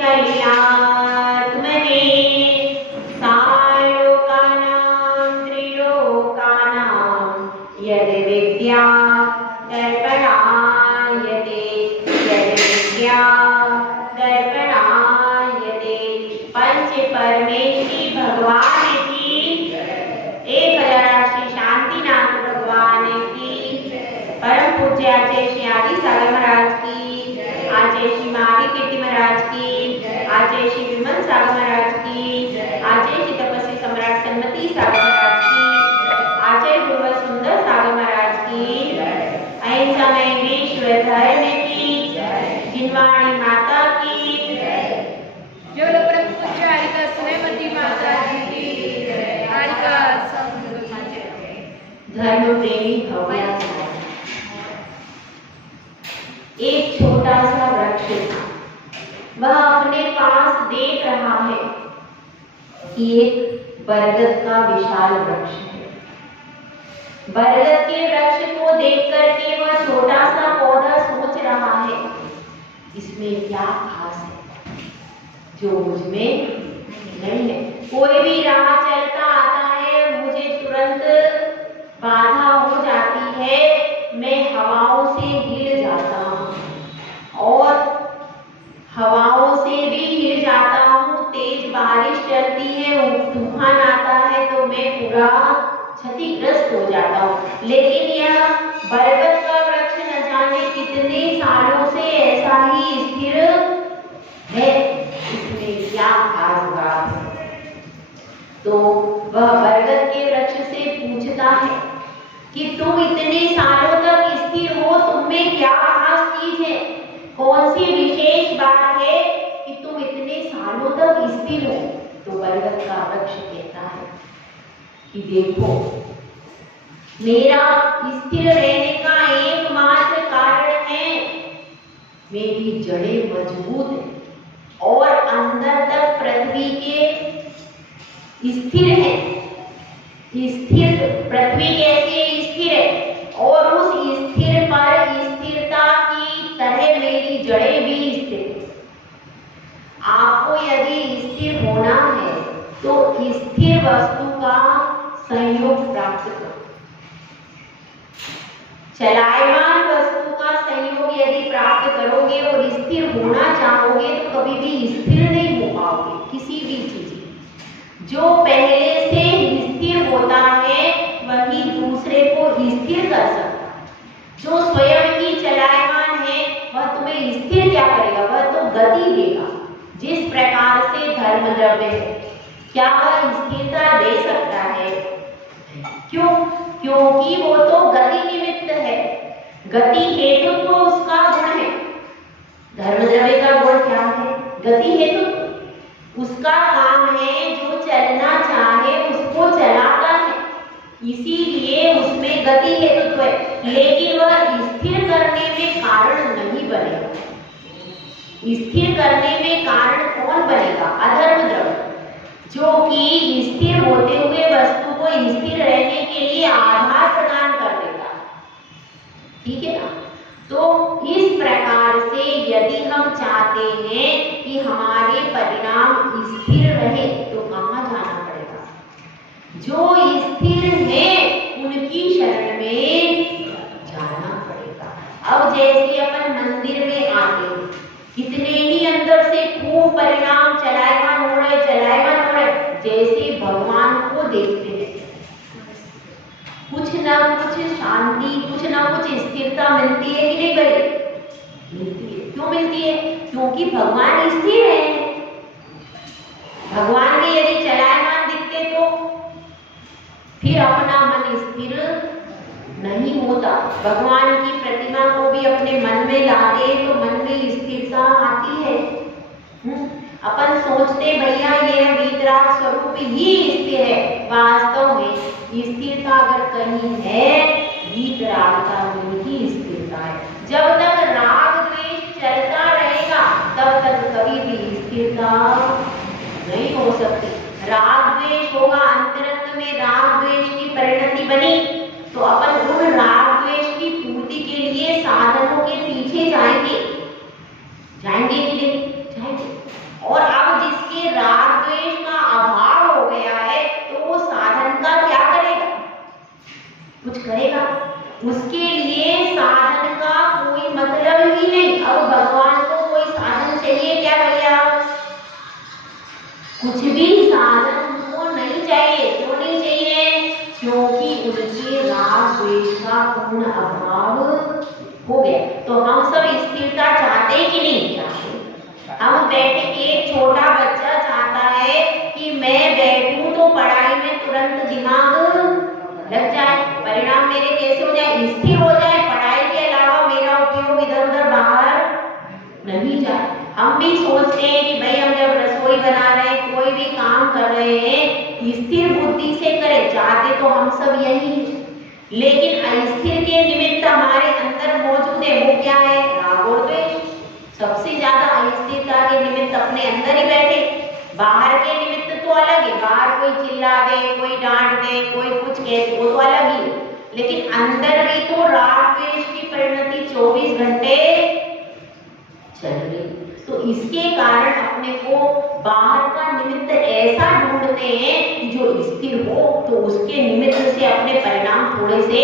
कल्यात्मने सालोकानां त्रिलोकानां यद् विद्या दर्पणायते पंच परमेश्वरी भगवान की 1008 श्री शांतिनाथ भगवान की परम पूज्य आचार्य श्री आदि सागर महाराज की, आचार्य श्री मारी कीर्ति महाराज की, आचार्य श्री विमल सागर महाराज की, आचार्य श्री तपस्वी सम्राट सन्मति सागर महाराज की, आचार्य गुरुवर सुंदर सागर महाराज की, अहिंसा में विश्व धर्म की, जिनवाणी माता की, जो लोग परम पूज्य हरिका सुनैमती माता जी की, हरिका धर्म प्रेमी भव्य। एक छोटा सा वृक्ष था, वह अपने पास देख रहा है कि एक बरगद का विशाल वृक्ष है। बरगद के वृक्ष को देख करके वह छोटा सा पौधा सोच रहा है, इसमें क्या खास है जो मुझ में नहीं है। कोई भी राह चलता आता है, मुझे तुरंत बाधा हो जाती है, मैं हवाओं से हिल जाता हूँ और हवाओं से भी हिल जाता हूँ। तेज बारिश चलती है, तूफान आता है तो मैं पूरा क्षतिग्रस्त हो जाता हूँ। लेकिन यह बरगद का वृक्ष न जाने कितने सालों से ऐसा ही स्थिर है, इसमें क्या खास बात है। तो वह बरगद के वृक्ष से पूछता है कि तुम इतने सालों तक स्थिर हो, तुम में क्या खास चीज है, कौन सी विशेष बात है कि तुम इतने सालों तक स्थिर हो। तो बरगद का वृक्ष कहता है कि देखो, मेरा स्थिर रहने का एकमात्र कारण है मेरी जड़ें मजबूत है और अंदर तक पृथ्वी के स्थिर है। स्थिर पृथ्वी कैसे स्थिर है और उस स्थिर पर स्थिरता की तरह मेरी जड़ें भी स्थिर है। आपको यदि स्थिर होना है तो स्थिर वस्तु का संयोग प्राप्त करो। चलायमान वस्तु का संयोग यदि प्राप्त करोगे और स्थिर होना चाहोगे तो कभी भी स्थिर नहीं हो पाओगे। किसी भी चीज जो पहले से स्थिर होता है वही दूसरे को स्थिर कर सकता है। जो स्वयं ही चलायमान है वह तुम्हें स्थिर क्या करेगा, वह तो गति देगा। जिस प्रकार से धर्म द्रव्य है, क्या वह स्थिरता दे सकता है? क्यों? क्योंकि वो तो गति निमित्त है, गति हेतुत्व उसका गुण है। धर्म द्रव्य का गुण क्या है? गति हेतुत्व। उसका काम है जो चलना चाहे उसको चलाता है, इसीलिए उसमें गति हेतुत्व है। लेकिन वह स्थिर करने में कारण नहीं बनेगा। स्थिर करने में कारण कौन बनेगा? अधर्म द्रव्य, जो कि स्थिर होते हुए वस्तु को स्थिर रहने के लिए आधार प्रदान कर देता है। ठीक है ना? तो इस प्रकार से यदि हम चाहते हैं कि हमारे परिणाम स्थिर रहे तो कहाँ जाना पड़ेगा? जो स्थिर है उनकी शरण में जाना पड़ेगा। अब जैसे अपन मंदिर में आते हैं, कितने ही अंदर से खूब परिणाम चलायमान हो रहे, जैसे भगवान को देखते हैं कुछ ना कुछ शांति, कुछ ना कुछ स्थिरता मिलती है कि नहीं भाई? मिलती है। क्यों मिलती है? क्योंकि भगवान स्थिर है। भगवान के यदि चलायमान दिखते तो फिर अपना मन स्थिर नहीं होता। भगवान की प्रतिमा को भी अपने मन में लाते तो मन में स्थिरता आती है। अपन सोचते भैया ये वीतराग स्वरूप ही स्थिर है, वास्तव में स्थिरता अगर कहीं है वीतरागता में ही स्थिरता है। जब तक राग द्वेष चलता रहेगा तब तक कभी भी स्थिरता नहीं हो सकती। राग द्वेष होगा, अंतरंग में राग द्वेष की परिणति बनी तो अपन उन राग द्वेष की पूर्ति के लिए साधनों के पीछे जाएंगे कि नहीं? जाएंगे। और अब जिसके राग द्वेष का अभाव हो गया है तो वो साधन का क्या करेगा? कुछ करेगा? उसके लिए साधन का कोई मतलब ही नहीं। अब भगवान को कोई साधन चाहिए क्या भैया? कुछ भी साधन उनको नहीं चाहिए। क्यों नहीं चाहिए? क्योंकि उनके राग द्वेष का पूर्ण अभाव हो गया। तो हम सब स्थिरता चाहते कि नहीं चाहते? हम बैठे, एक छोटा बच्चा चाहता है कि मैं बैठूं तो पढ़ाई में तुरंत दिमाग लग जाए, परिणाम मेरे कैसे हो जाए? स्थिर हो जाए, पढ़ाई के अलावा मेरा उपयोग इधर उधर बाहर नहीं जाए। हम भी सोचते हैं कि भाई हम जब रसोई बना रहे हैं, कोई भी काम कर रहे हैं, स्थिर बुद्धि से करें। चाहते तो हम सब यही है, लेकिन अस्थिर के निमित्त हमारे अंदर मौजूद है, वो क्या है? राग और द्वेष। सबसे ज्यादा अस्थिरता के निमित्त अपने अंदर ही बैठे। बाहर के निमित्त तो अलग है, बाहर कोई चिल्ला दे, कोई डांट दे, कोई कुछ कहे, वो तो अलग ही है, लेकिन अंदर भी तो राग द्वेष की परिणति 24 घंटे चल रही। तो इसके कारण अपने को बाहर का निमित्त ऐसा ढूंढते हैं कि जो स्थिर हो, तो उसके निमित्त से अपने परिणाम थोड़े से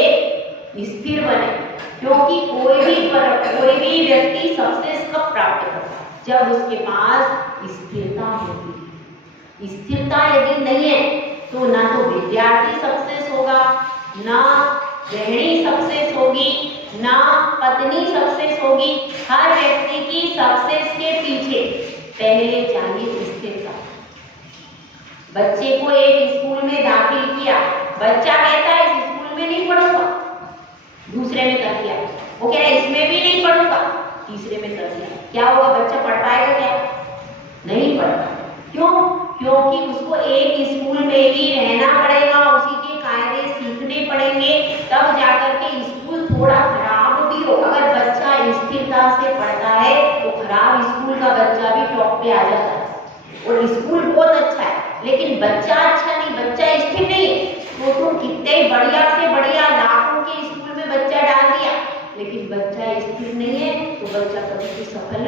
स्थिर बने। क्योंकि कोई भी व्यक्ति सक्सेस कब प्राप्त करता है? जब उसके पास स्थिरता होती है। स्थिरता यदि नहीं है तो ना तो विद्यार्थी सक्सेस होगा, ना गृहिणी सक्सेस होगी, ना पत्नी सक्सेस होगी। हर व्यक्ति की सक्सेस के पीछे पहले चाहिए स्थिरता। बच्चे को एक स्कूल में दाखिल किया, बच्चा कहता है इस स्कूल में नहीं पढ़ूंगा, दूसरे में कर दिया, वो कह रहा है इसमें भी नहीं पढ़ूंगा, तीसरे में कर दिया। क्या होगा? बच्चा पढ़ पाएगा क्या? नहीं पढ़ पाएगा। क्यों? क्योंकि उसको एक स्कूल में ही रहना पड़ेगा, उसी के कायदे सीखने पड़ेंगे, तब जाकर के स्कूल थोड़ा खराब भी हो। अगर बच्चा स्थिरता से पढ़ता है तो खराब स्कूल का बच्चा भी टॉप पे आ जाता है, और स्कूल बहुत अच्छा है लेकिन बच्चा अच्छा नहीं, बच्चा स्थिर नहीं है, तो तुम कितने बढ़िया से बढ़िया लाखों के स्कूल में बच्चा डाल दिया, लेकिन बच्चा स्थिर नहीं है तो बच्चा कभी भी सफल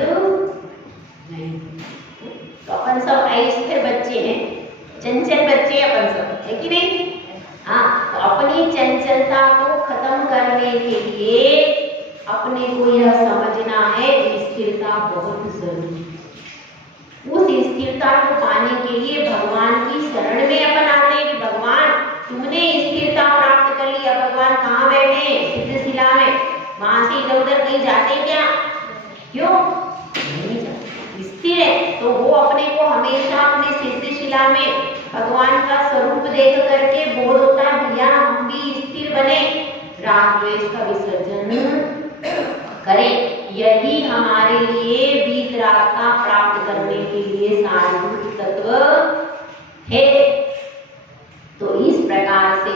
नहीं। तो अपन सब अस्थिर बच्चे हैं, चंचल बच्चे अपन सब, है कि नहीं? हाँ, तो अपनी चंचलता को खत्म करने के लिए अपने को यह समझना है स्थिरता बहुत जरूरी है। उस स्थिरता को पाने के लिए भगवान की शरण में अपन आते हैं कि भगवान तुमने स्थिरता प्राप्त कर ली। अब भगवान कहाँ बैठे हैं? सिद्धशिला में। वहां से इधर उधर कहीं जाते क्या? क्यों नहीं जाते? स्थिर है तो वो अपने को हमेशा अपने सिद्धशिला में भगवान का स्वरूप देख करके बोध होता है, भैया हम भी स्थिर बने, राग द्वेष का विसर्जन करें। यही हमारे लिए वीतरागता प्राप्त करने के लिए सारभूत तत्व है। तो इस प्रकार से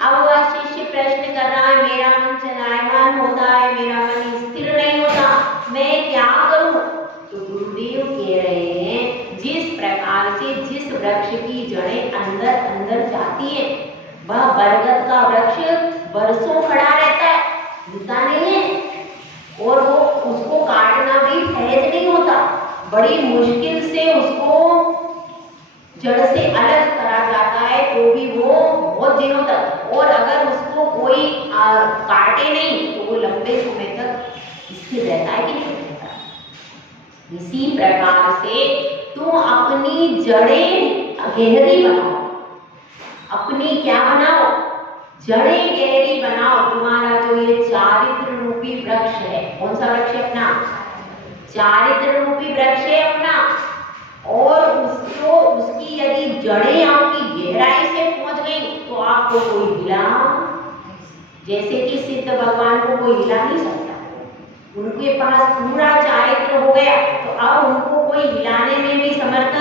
अब वह शिष्य प्रश्न कर रहा है, मेरा मन चलायमान होता है, मेरा मन स्थिर नहीं होता, मैं क्या करूं? तो गुरुदेव कह रहे हैं, जिस प्रकार से जिस वृक्ष की जड़ें अंदर अंदर जाती हैं, वह बरगद का वृक्ष वर्षों खड़ा रहता है, हिलता नहीं है, और वो उसको काटना भी सहज नहीं होता, बड़ी मुश्किल से उसको जड़ से अलग करा जाता है, तो भी वो बहुत दिनों तक, और अगर उसको कोई काटे नहीं तो वो लंबे समय तक स्थिर रहता है कि नहीं रहता। इसी प्रकार से तुम अपनी जड़ें गहरी बनाओ, अपनी क्या बनाओ? जड़ें गहरी बनाओ। तुम्हारा जो ये चारित्र रूपी वृक्ष है, कौन सा वृक्ष है अपना? चारित्र रूपी वृक्ष है अपना, और उसको उसकी यदि जड़ें आपकी गहराई से पहुंच गई तो आपको कोई हिला, जैसे कि सिद्ध भगवान को कोई हिला नहीं सकता, उनके पास पूरा चारित्र हो गया, तो अब उनको कोई हिलाने में भी समर्थ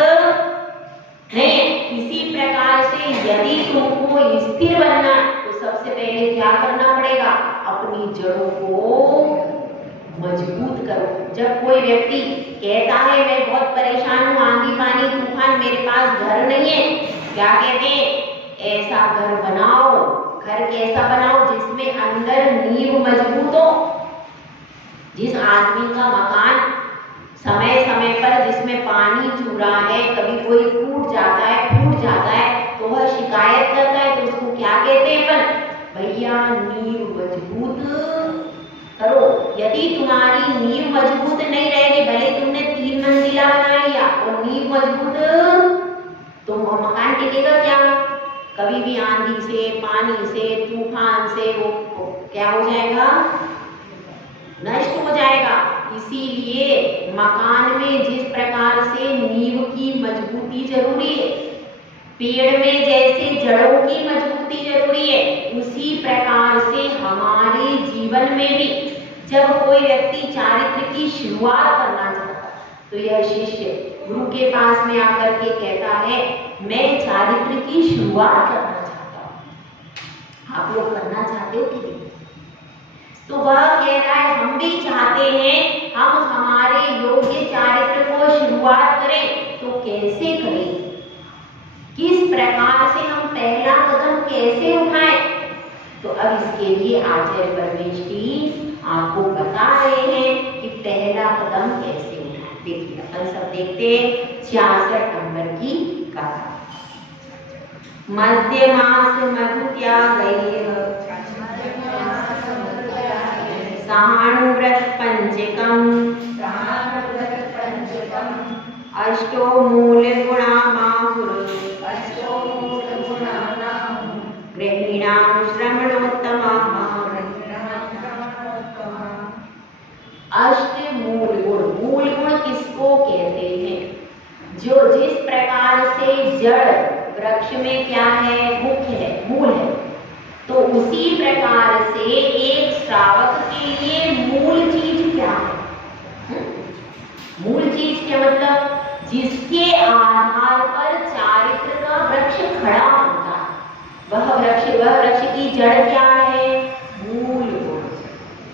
नहीं। इसी प्रकार से यदि तुमको स्थिर बनना तो सबसे पहले क्या करना पड़ेगा? अपनी जड़ों को मजबूत करो। जब कोई व्यक्ति कहता है मैं बहुत परेशान हूँ, आंधी पानी तूफान, मेरे पास घर नहीं है, क्या कहते हैं? ऐसा घर बनाओ। घर कैसा बनाओ? जिसमें अंदर नींव मजबूत हो। जिस आदमी का मकान समय समय पर जिसमें पानी चू रहा है, कभी कोई टूट जाता है तो वह शिकायत करता है, तो उसको क्या कहते हैं अपन? भैया नींव मजबूत करो। यदि तुम्हारी नींव मजबूत नहीं रहेगी, भले तुमने 3 मंजिला बना लिया और नींव मजबूत, तो मकान टिकेगा क्या? कभी भी आंधी से, पानी से, तूफान से वो क्या हो जाएगा? नष्ट हो जाएगा। इसीलिए मकान में जिस प्रकार से नींव की मजबूती जरूरी है, पेड़ में जैसे जड़ों की मजबूती जरूरी है, उसी प्रकार से हमारे जीवन में भी जब कोई व्यक्ति चारित्र की शुरुआत करना चाहता है, तो यह शिष्य गुरु के पास में आकर के कहता है, मैं चारित्र की शुरुआत करना चाहता हूँ। आप लोग करना चाहते हो कि नहीं? तो वह कह रहा है, हम भी चाहते हैं, हम हमारे योग्य चारित्र को शुरुआत करें, तो कैसे करें? किस प्रकार से हम पहला कदम कैसे उठाएं? तो अब इसके लिए आचार्य परमेश जी आपको बता रहे हैं कि पहला कदम कैसे उठाएं। देखिए अपन सब देखते हैं 66 नंबर की कथा। मध्यमास मधु त्यागैः सहानुव्रत पंचकम् अष्टो मूल गुणा माहुर गृहिणां श्रवणोत्तमः। अष्ट मूल गुण। मूल गुण किसको कहते हैं? जो जिस प्रकार से जड़ वृक्ष में क्या है? मुख्य है, मूल है, तो उसी प्रकार से एक श्रावक के लिए मूल चीज क्या है? मूल चीज क्या मतलब? जिसके आधार पर चारित्र का वृक्ष खड़ा होता है, वह वृक्ष की जड़ क्या है? मूल गुण।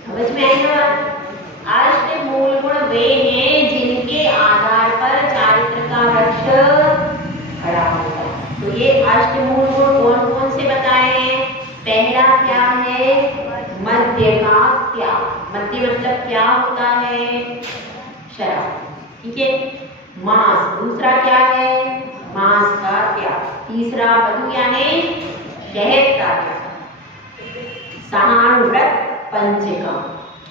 समझ में आई ना? अष्ट मूल गुण वे हैं जिनके आधार पर चारित्र का वृक्ष खड़ा होता है। तो ये अष्ट मूल गुण कौन कौन से बताए हैं? पहला क्या है? मद्य का त्याग। मद्य मतलब क्या होता है? शराब, ठीक है। मांस, दूसरा क्या है? मांस का त्याग। तीसरा मधु यानी शहद का त्याग। सहानुव्रत पंचकम्,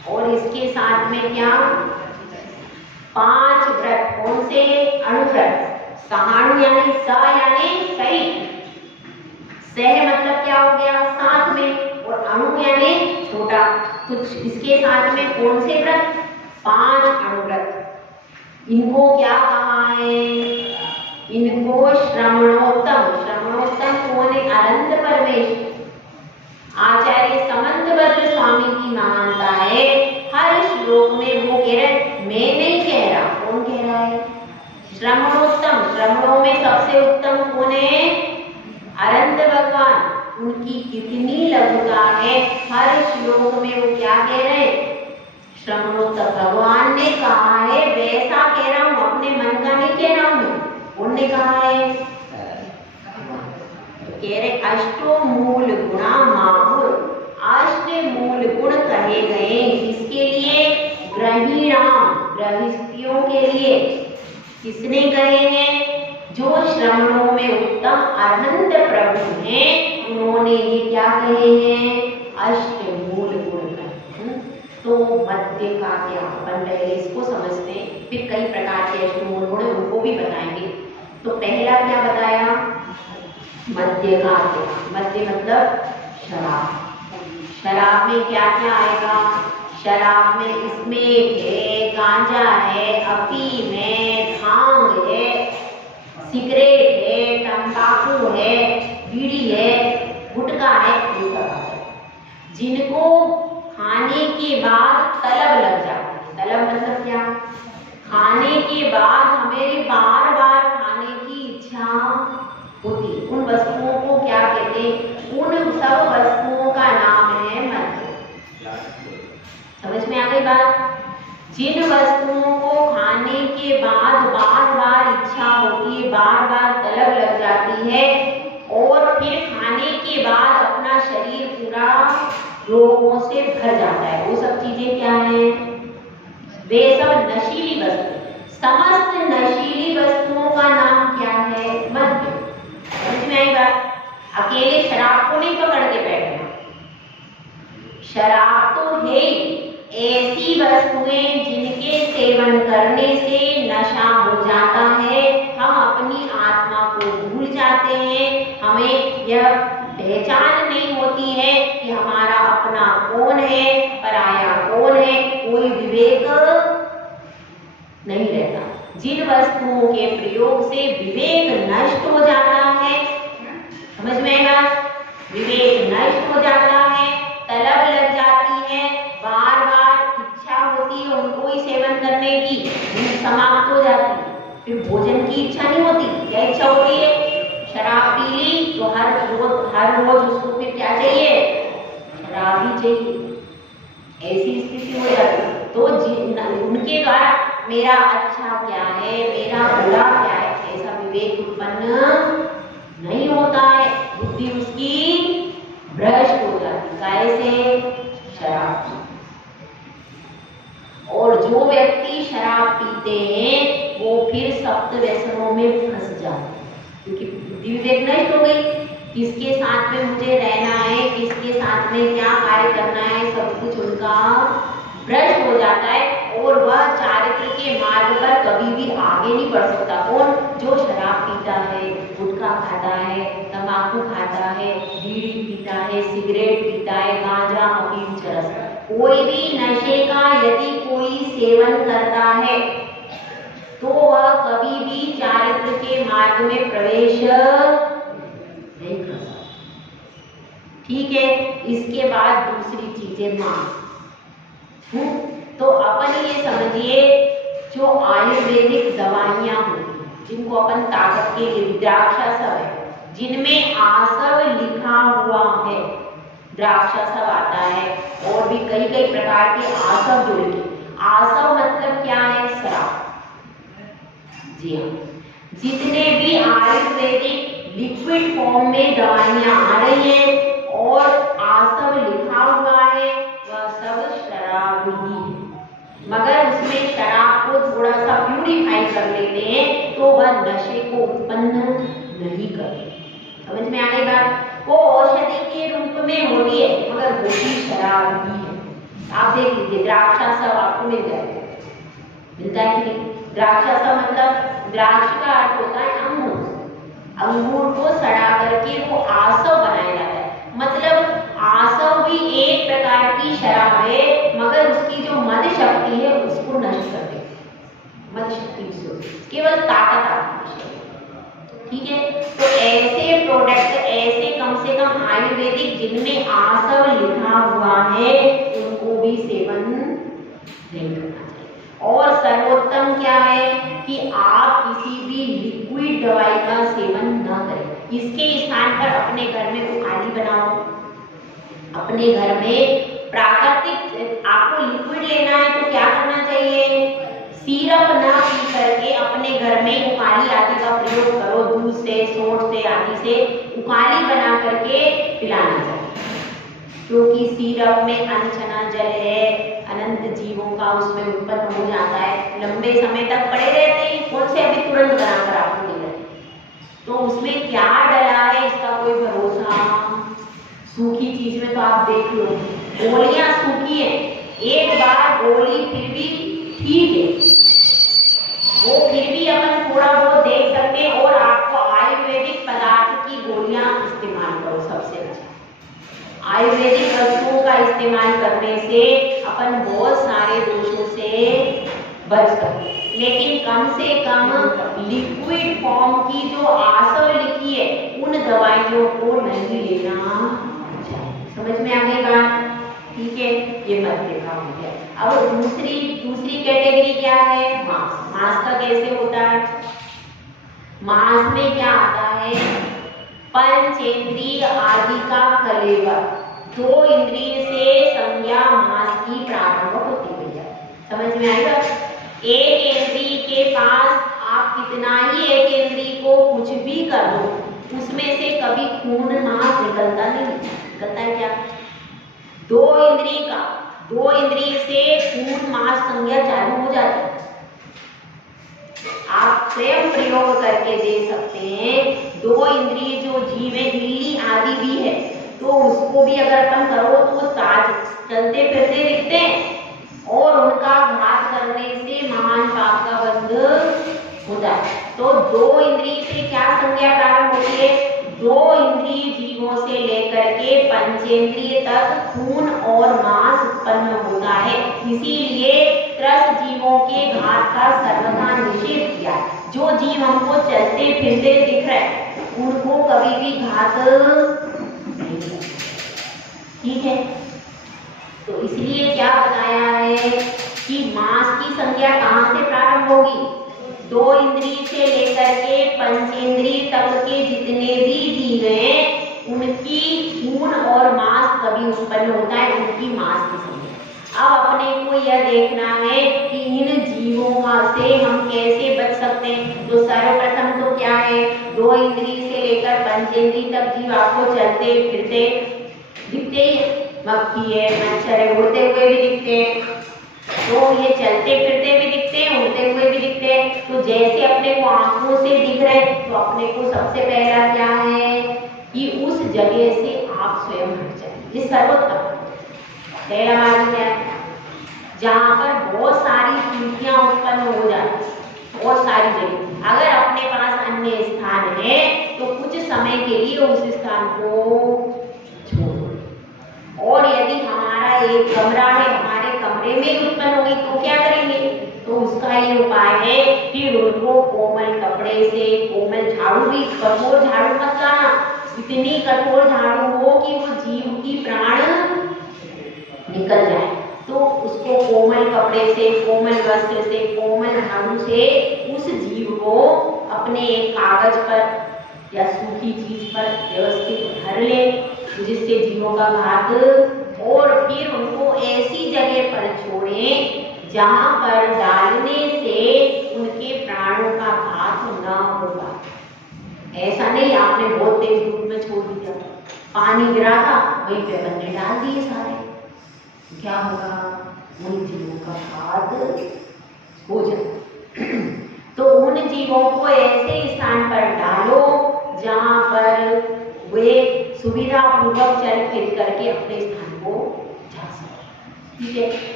और इसके साथ में क्या? 5 व्रत। कौन से? अणुव्रत। सहानु यानी स यानी सही, सह मतलब क्या हो गया? साथ में, और अणु यानी छोटा। कुछ इसके साथ में कौन से व्रत? 5 अणुव्रत। इनको क्या कहा है? इनको श्रवणोत्तम। श्रवणोत्तम कौन है? अनंत परमेश्वर। आचार्य समंतभद्र स्वामी की महानता है, हर श्लोक में वो कह रहे, मैं नहीं कह रहा। कौन कह रहा है? श्रवणोत्तम। श्रवणों में सबसे उत्तम कौन है? अनंत भगवान। उनकी कितनी लघुता है, हर श्लोक में वो क्या कह रहे हैं? श्रवणोत्तम। भगवान ने कहा है, वैसा कह रहा हूं, अपने मन का नहीं कह रहा हूं। उन्होंने कहा है, कह रहे अष्टो मूल गुणा माहुर। अष्ट मूल गुण कहे गए किसके लिए? ग्रहीणाम, गृहस्थियों के लिए। किसने कहे हैं? जो श्रवणों में उत्तम अनंत प्रभु हैं, उन्होंने ये क्या कहे हैं? अष्ट मूल गुण कहे। तो मध्य का क्या? अपन पहले इसको समझते हैं, फिर कई प्रकार के अष्ट मूल गुण उनको भी बताएंगे। तो पहला क्या बताया? मद्य का क्या? मद्य मतलब शराब। शराब में क्या क्या आएगा? शराब में स्मेक है, गांजा है, अफीम है, भांग है, सिगरेट है, तंबाकू है, बीड़ी है, गुटखा है, ये सब है। जिनको खाने के बाद तलब लग जाती है। तलब मतलब क्या? खाने के बाद हमें बार बार खाने की इच्छा होती है। उन वस्तुओं को क्या कहते हैं? उन सब वस्तुओं का नाम है मद्य। समझ में आ गई बात? जिन वस्तुओं को खाने के बाद बार बार इच्छा होती है, बार बार तलब लग जाती है, और फिर खाने के बाद अपना शरीर पूरा रोगों से भर जाता है, वो सब चीजें क्या है? वे सब नशीली वस्तु। समस्त नशीली वस्तुओं का नाम क्या है? मद्य। समझ में आई बात? अकेले शराब को नहीं पकड़ के बैठना, शराब तो है ऐसी वस्तुएं जिनके सेवन करने से नशा हो जाता है, हम अपनी आत्मा को भूल जाते हैं, हमें यह पहचान नहीं होती है कि हमारा अपना कौन है, पराया कौन है, कोई विवेक नहीं रहता। जिन वस्तुओं के प्रयोग से विवेक नष्ट हो जाता है, समझ में आएगा, विवेक नष्ट हो जाता है, तलब लग जाती है, बार बार इच्छा होती है उनको ही सेवन करने की, भूख समाप्त हो जाती है, फिर भोजन की इच्छा नहीं होती। क्या इच्छा होती है? शराब पी ली तो हर रोज उसको फिर क्या चाहिए? शराब ही चाहिए। ऐसी स्थिति हो जाती है। तो उनके द्वारा मेरा अच्छा क्या है, मेरा बुरा क्या है, ऐसा विवेक उत्पन्न नहीं होता है, बुद्धि उसकी भ्रष्ट हो जाती है। कैसे? शराब से। और जो व्यक्ति शराब पीते हैं वो फिर सप्त व्यसनों में फंस जाते हैं, क्योंकि बुद्धि विवेक नष्ट हो गई। किसके साथ में मुझे रहना है, किसके साथ में क्या कार्य करना है, सब कुछ उनका भ्रष्ट हो जाता है और वह चारित्र के मार्ग पर कभी भी आगे नहीं बढ़ सकता। कौन? जो शराब पीता है, गुटखा खाता है, तंबाकू खाता है, बीड़ी पीता है, सिगरेट पीता है, गांजा, अफीम, चरस, कोई भी नशे का यदि कोई सेवन करता है तो वह कभी भी चारित्र के मार्ग में प्रवेश नहीं कर सकता। ठीक है। इसके बाद दूसरी चीजें मांस। तो अपन ये समझिए, जो आयुर्वेदिक दवाइयां होती हैं जिनको अपन ताकत के लिए, द्राक्षासव है जिनमें आसव लिखा हुआ है, द्राक्षासव आता है और भी कई कई प्रकार के आसव जो लिखे। आसव मतलब क्या है? शराब। जी हाँ, जितने भी आयुर्वेदिक लिक्विड फॉर्म में दवाइयां आ रही हैं और आसव लिखा हुआ है, वह सब शराब ही है। मगर उसमें शराब को थोड़ा सा प्यूरिफाई कर लेते हैं तो वह नशे को उत्पन्न नहीं करते। समझ में आ गई बात? वो औषधि के रूप में होती है मगर होती शराब ही है। आप देख लीजिए, द्राक्षासव आपको मिल जाएगा, मिलता है कि नहीं? द्राक्षासव मतलब द्राक्ष का अर्थ होता है अंगूर। अंगूर को सड़ा करके वो आसव बनाया जाता है। मतलब आसव भी एक प्रकार की शराब है मगर उसकी जो मद शक्ति है उसको नष्ट कर देती है। मद शक्ति से केवल ताकत आती है। ठीक है। तो ऐसे प्रोडक्ट, ऐसे कम से कम आयुर्वेदिक जिनमें आसव लिखा हुआ है उनको भी सेवन नहीं करना चाहिए। और सर्वोत्तम क्या है कि आप किसी भी लिक्विड दवाई का सेवन न करें। इसके स्थान पर अपने घर में उकाली बनाओ। अपने घर में प्राकृतिक, आपको लिक्विड लेना है तो क्या करना चाहिए? सिरप ना पी करके अपने घर में उकाली आदि का प्रयोग करो। दूध से, सोंठ से आदि से उकाली बना करके पिलाना चाहिए, क्योंकि सिरप में अनछना जल है, अनंत जीवों का उसमें उत्पन्न हो जाता है, लंबे समय तक पड़े रहते हैं। कौन से अभी तुरंत बनाकर आपको दे रहे हैं, तो उसमें क्या डला है इसका कोई भरोसा। सूखी चीज में तो आप देख लो, गोलियां सूखी है, एक बार गोली फिर भी ठीक है, वो फिर भी अपन थोड़ा बहुत देख सकते हैं। और आपको आयुर्वेदिक पदार्थ की गोलियां इस्तेमाल करो सबसे अच्छा। आयुर्वेदिक वस्तुओं का इस्तेमाल करने से अपन बहुत सारे दोषों से बच सकते हैं। लेकिन कम से कम लिक्विड फॉर्म की जो आसव लिखी है उन दवाइयों को नहीं लेना चाहिए। समझ में आ गई बात? ठीक है, ये मध्य का हो गया। अब दूसरी कैटेगरी क्या है? मांस। मांस का कैसे होता है? मांस में क्या आता है? पंचेंद्रिय आदि का कलेवर, 2 इंद्रिय से संज्ञा मांस की प्रारंभ होती है। समझ में आएगा? एक इंद्रिय के पास आप कितना ही एक इंद्रिय को कुछ भी कर दो, उसमें से कभी खून मांस निकलता नहीं। निकलता है क्या? 2 इंद्रिय से खून मांस संज्ञा चालू हो जाती है। आप स्वयं प्रयोग करके देख सकते हैं। 2 इंद्रिय जो जीव है, बिल्ली आदि भी है, तो उसको भी अगर अपन करो तो वो ताज चलते फिरते दिखते हैं और उनका घात करने से महान पाप का बंध होता है। तो 2 इंद्रिय से क्या संज्ञा प्रारंभ होती है? 2 इंद्रिय जीवों से लेकर के पंचेंद्रिय तक खून और मांस उत्पन्न होता है। इसीलिए त्रस्त जीवों के घात का सर्वथा निषेध किया। जो जीव हमको चलते फिरते दिख रहे हैं उनको कभी भी घात नहीं करना, ठीक है। तो इसलिए क्या बताया है कि मांस की संज्ञा कहाँ से प्रारंभ होगी? 2 इंद्रिय से लेकर के पंचेंद्रिय तक के जितने भी जीव हैं उनकी खून और मांस कभी उत्पन्न होता है, उनकी मांस की संज्ञा। अब अपने को यह देखना है कि इन जीवों से हम कैसे बच सकते हैं। तो सर्वप्रथम तो क्या है, 2 इंद्रिय से लेकर पंचेंद्रिय तक जीव आपको चलते फिरते दिखते ही है। मक्खी है, मच्छर है, उड़ते हुए भी दिखते हैं, तो ये चलते फिरते भी दिखते हैं, उड़ते हुए भी दिखते हैं। तो जैसे अपने को आंखों से दिख रहे तो अपने को सबसे पहला क्या है कि उस जगह से आप स्वयं हट जाइए। ये सर्वोत्तम पहला मार्ग क्या है? जहाँ पर बहुत सारी त्रुटियां उत्पन्न हो जाती, बहुत सारी जगह, अगर अपने पास अन्य स्थान है तो कुछ समय के लिए उस स्थान को छोड़ो। और यदि हमारा एक कमरा है, हमारे कमरे में उत्पन्न होगी तो क्या करेंगे? तो उसका ये उपाय है कि उनको कोमल कपड़े से, कोमल झाड़ू भी, कठोर झाड़ू मत लाना, इतनी कठोर झाड़ू हो कि वो जीव की प्राण निकल जाए। तो उसको कोमल कपड़े से, कोमल वस्त्र से, कोमल झाड़ू से उस जीव को अपने एक कागज पर या सूखी चीज पर व्यवस्थित भर ले, जिससे जीवों का घात, और फिर उनको ऐसी जगह पर छोड़ें जहां पर डालने से उनके प्राणों का घात न होगा। ऐसा नहीं आपने बहुत तेज धूप में छोड़ दिया, पानी गिरा था वहीं पे बंदे डाल दिए सारे, क्या होगा? उन जीवों का घात हो जाए। तो उन जीवों को ऐसे स्थान पर डालो जहां पर वे सुविधा पूर्वक चल फिर करके अपने स्थान को जा सके, ठीक है।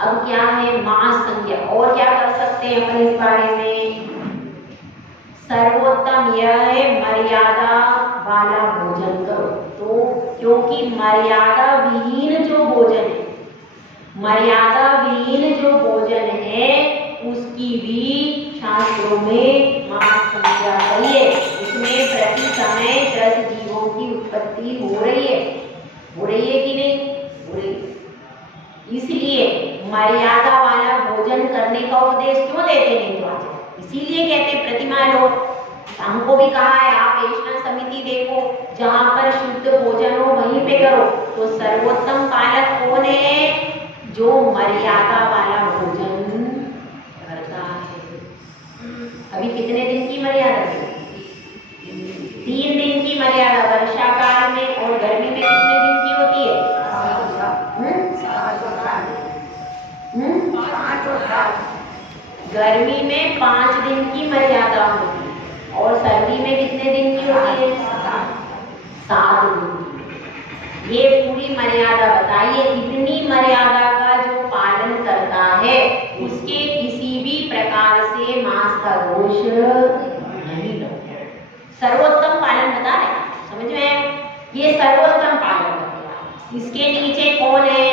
अब क्या है? मांस संज्ञा। और क्या कर सकते हैं अपन इस बारे में? सर्वोत्तम यह है मर्यादा वाला भोजन करो। तो क्योंकि मर्यादा विहीन जो भोजन है, मर्यादा विहीन जो भोजन है उसकी भी शास्त्रों में मांस संज्ञा है। उसमें प्रति समय 10 जीवों की उत्पत्ति हो रही है कि नहीं? हो रही है। इसलिए मर्यादा वाला भोजन करने का उपदेश क्यों देते हैं तो आज? इसीलिए कहते प्रतिमा लो। हमको भी कहा है आप वैष्णव समिति देखो, जहां पर शुद्ध भोजन हो वहीं पे करो। तो सर्वोत्तम पालक कौन है? जो मर्यादा वाला भोजन करता है। अभी कितने दिन की मर्यादा है? 3 दिन की मर्यादा वर्षा काल में, और गर्मी में कितने दिन की होती है? 5। गर्मी में 5 दिन की मर्यादा होती है और सर्दी में कितने दिन की होती है? 7 दिन की। ये पूरी मर्यादा बताइए। इतनी मर्यादा का जो पालन करता है उसके किसी भी प्रकार से मांस का दोष नहीं लगता। सर्वोत्तम पालन बता रहे, समझ में? ये सर्वोत्तम पालन करता है। इसके नीचे कौन है?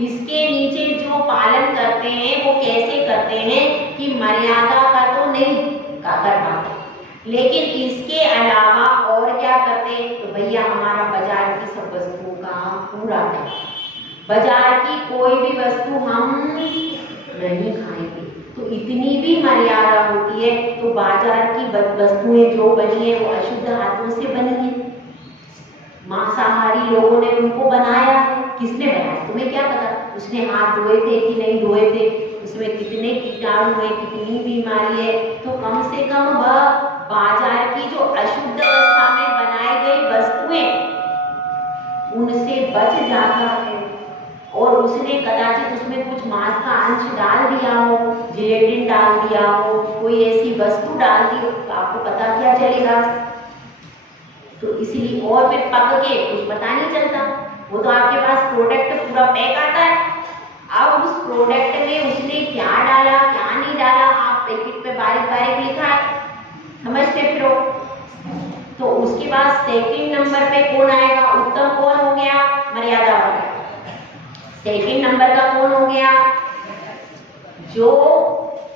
इसके नीचे जो पालन करते हैं वो कैसे करते हैं कि मर्यादा का तो नहीं कर पाते, लेकिन इसके अलावा और क्या करते हैं? तो भैया हमारा बाजार की सब वस्तुओं का पूरा है, बाजार की कोई भी वस्तु हम नहीं खाएंगे। तो इतनी भी मर्यादा होती है। तो बाजार की वस्तुएं जो बनी है वो अशुद्ध हाथों से बनी है, मांसाहारी लोगों ने उनको बनाया। किसने बनाया? तुम्हें क्या पता उसने हाथ धोए थे कि नहीं धोए थे, उसमें कितने कीटाणु है, कितनी बीमारी है। तो कम से कम वह बाजार की जो अशुद्ध अवस्था में बनाई गई वस्तुएं उनसे बच जाता है। और उसने कदाचित उसमें कुछ मांस का अंश डाल दिया हो, जिलेटिन डाल दिया हो, कोई वस्तु डाल दी तो आपको पता क्या चलेगा? तो इसलिए और फिर पक के कुछ पता नहीं चलता, वो तो आपके पास प्रोडक्ट पूरा पैक आता है। अब उस प्रोडक्ट में उसने क्या डाला क्या नहीं डाला आप पैकेट पे बारीक बारीक लिखा है, समझते फिर हो। तो उसके बाद सेकंड नंबर पे कौन आएगा? उत्तम कौन हो गया? मर्यादा वाला। सेकंड नंबर का कौन हो गया? जो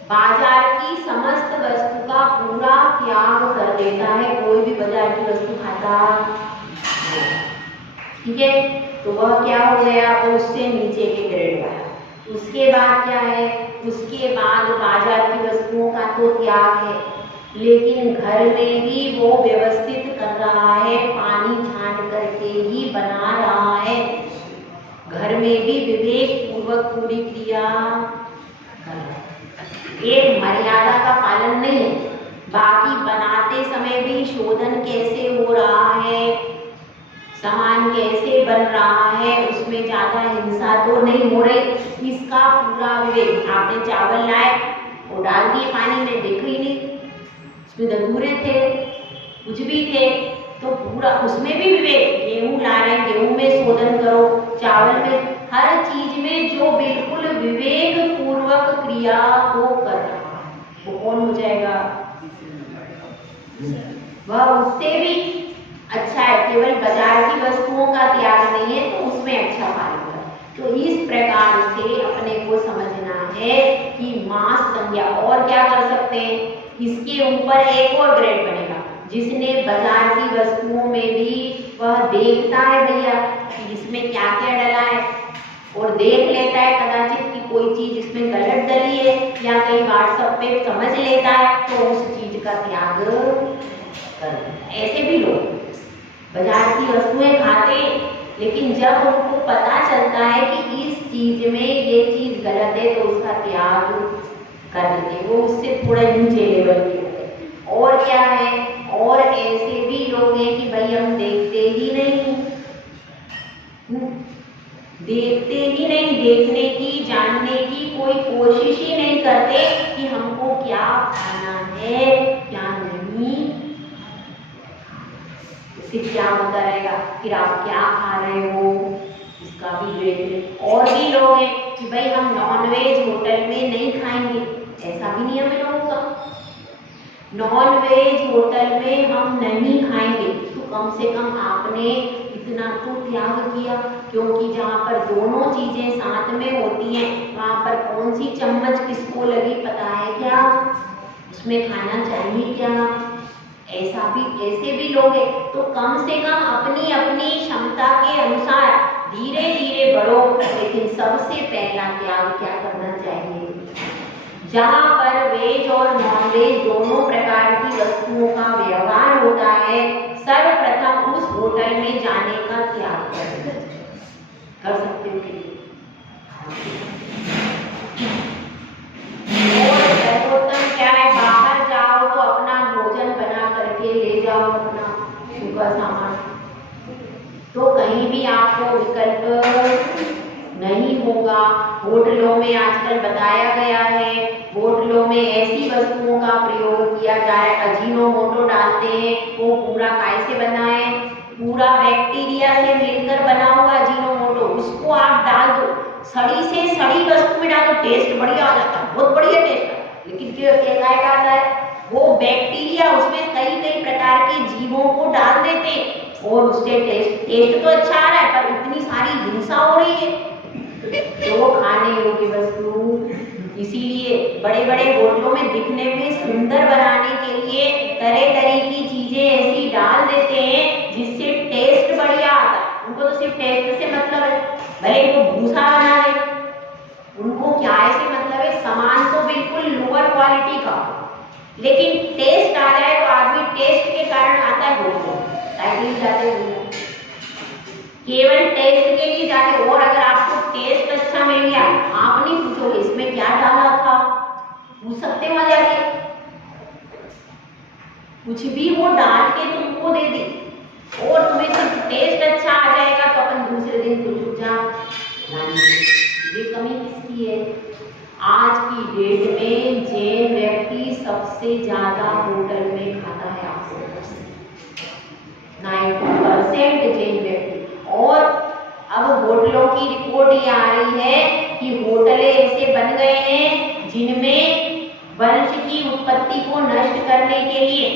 बाजार की समस्त वस्तु का पूरा त्याग कर देता है, कोई भी बाजार की वस्तु खाता, ठीक है, तो वह क्या हो गया? वो उससे नीचे के ग्रेड वाला। उसके बाद क्या है? उसके बाद बाजार की वस्तुओं का तो त्याग है, लेकिन घर में भी वो व्यवस्थित कर रहा है, पानी छांट करके ही बना रहा है, घर में भी विवेक पूर्वक पूरी क्रिया कर रहा है। एक मर्यादा का पालन नहीं है। बाकी बनाते समय भी शोधन कैसे हो रहा है, सामान कैसे बन रहा है, उसमें ज्यादा हिंसा तो नहीं हो रही, इसका पूरा विवेक। आपने चावल लाए वो डाल दिए पानी में, देख ही नहीं उसमें दधूरे थे कुछ भी थे, तो पूरा उसमें भी विवेक। गेहूं ला रहे हैं, गेहूं में शोधन करो, चावल में, हर चीज में जो बिल्कुल विवेक पूर्वक क्रिया को कर रहा है वो कौन हो जाएगा? वह उससे भी अच्छा है। केवल बाजार की वस्तुओं का त्याग नहीं है तो उसमें अच्छा पालन कर। तो इस प्रकार से अपने को समझना है कि मास संज्ञा। और क्या कर सकते हैं? इसके ऊपर एक और ग्रेड बनेगा, जिसने बाजार की वस्तुओं में भी वह देखता है भैया कि इसमें क्या क्या डला है, और देख लेता है कदाचित कि कोई चीज इसमें गलत डली है, या कहीं व्हाट्सएप पे समझ लेता है तो उस चीज का त्याग कर। ऐसे भी लोग बाजार की वस्तुएं खाते, लेकिन जब उनको पता चलता है कि इस चीज में ये चीज गलत है तो उसका त्याग कर देते, वो उससे थोड़ा नीचे लेवल के होते। और क्या है? और ऐसे भी लोग हैं कि भाई हम देखते ही नहीं, देखने की, जानने की कोई कोशिश ही नहीं करते कि हमको क्या खाना है क्या नहीं। इससे क्या होता रहेगा? फिर आप क्या खा रहे हो इसका भी वेट। और भी लोग हैं कि भाई हम नॉनवेज होटल में नहीं खाएंगे, ऐसा भी नियम है लोगों का। नॉनवेज होटल में हम नहीं खाएंगे, तो कम से कम आपने इतना तो त्याग किया, क्योंकि जहाँ पर दोनों चीजें साथ में होती हैं वहाँ पर कौन सी चम्मच किसको लगी पता है क्या? उसमें खाना चाहिए क्या? ऐसे भी लोग हैं। तो कम से कम अपनी अपनी क्षमता के अनुसार धीरे धीरे बढ़ो, लेकिन सबसे पहला त्याग क्या करना चाहिए? जहाँ पर वेज और नॉन वेज दोनों प्रकार की वस्तुओं का व्यवहार होता है, सर्वप्रथम उस होटल में जाने का त्याग कर सकते हो। और सर्वोत्तम क्या है? बाहर जाओ तो अपना भोजन बना करके ले जाओ, अपना सुबह सामान, तो कहीं भी आपको विकल्प नहीं होगा। होटलों में आजकल बताया गया है, होटलों में ऐसी वस्तुओं का प्रयोग किया जा रहा है, अजीनोमोटो डालते हैं, वो पूरा काय से बना है? पूरा बैक्टीरिया से मिलकर बना हुआ अजीनोमोटो, उसको आप डाल दो, सड़ी से सड़ी वस्तु में डालो, टेस्ट बढ़िया आ जाता है, बहुत बढ़िया टेस्ट है। लेकिन क्या आता है? वो बैक्टीरिया उसमें कई कई प्रकार के जीवों को डाल देते हैं और उससे टेस्ट तो अच्छा आ रहा है, पर इतनी सारी हिंसा हो रही है तो वो खाने योग्य वस्तु। इसीलिए बड़े बड़े होटलों में दिखने में सुंदर बनाने के लिए तरह तरह की चीजें ऐसी डाल देते हैं जिससे टेस्ट बढ़िया आता है। उनको तो सिर्फ टेस्ट से मतलब है, भले इनको भूसा बना दे, उनको क्या ऐसे मतलब है? सामान तो बिल्कुल लोअर क्वालिटी का, लेकिन टेस्ट आ जाए तो आदमी टेस्ट के कारण आता है होटल जाते हैं, केवल टेस्ट के लिए जाते। और अगर आपको टेस्ट अच्छा मिल गया, आप नहीं पूछोगे इसमें क्या डाला था, पूछ सकते हो जाके, कुछ भी वो डाल के तुमको दे दे और तुम्हें सिर्फ टेस्ट अच्छा आ जाएगा तो अपन दूसरे दिन तो चुप जा। ये कमी किसकी है? आज की डेट में जैन व्यक्ति सबसे सबसे ज्यादा होटल में खाता है आपको 90% जैन व्यक्ति। और अब होटलों की रिपोर्ट ये आ रही है कि होटलें ऐसे बन गए हैं जिनमें वंश की उत्पत्ति को नष्ट करने के लिए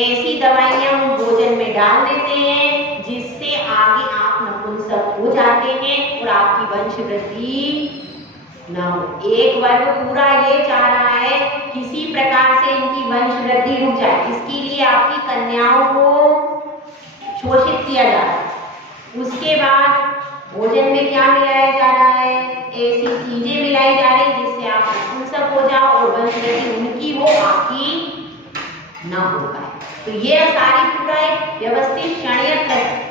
ऐसी दवाइयां हम भोजन में डाल देते हैं जिससे आगे आप नपुंसक हो जाते हैं और आपकी वंश वृद्धि न हो। एक वर्ग पूरा ये चाह रहा है किसी प्रकार से इनकी वंश वृद्धि रुक जाए, इसके लिए आपकी कन्याओं को शोषित किया जा रहा है। उसके बाद भोजन में क्या मिलाया जा रहा है, ऐसी चीजें मिलाई जा रही जिससे आप नपुंसक हो जाओ और वंश वृद्धि उनकी हो, आपकी ना हो पाए। तो ये सारी पूरा एक व्यवस्थित षड्यंत्र है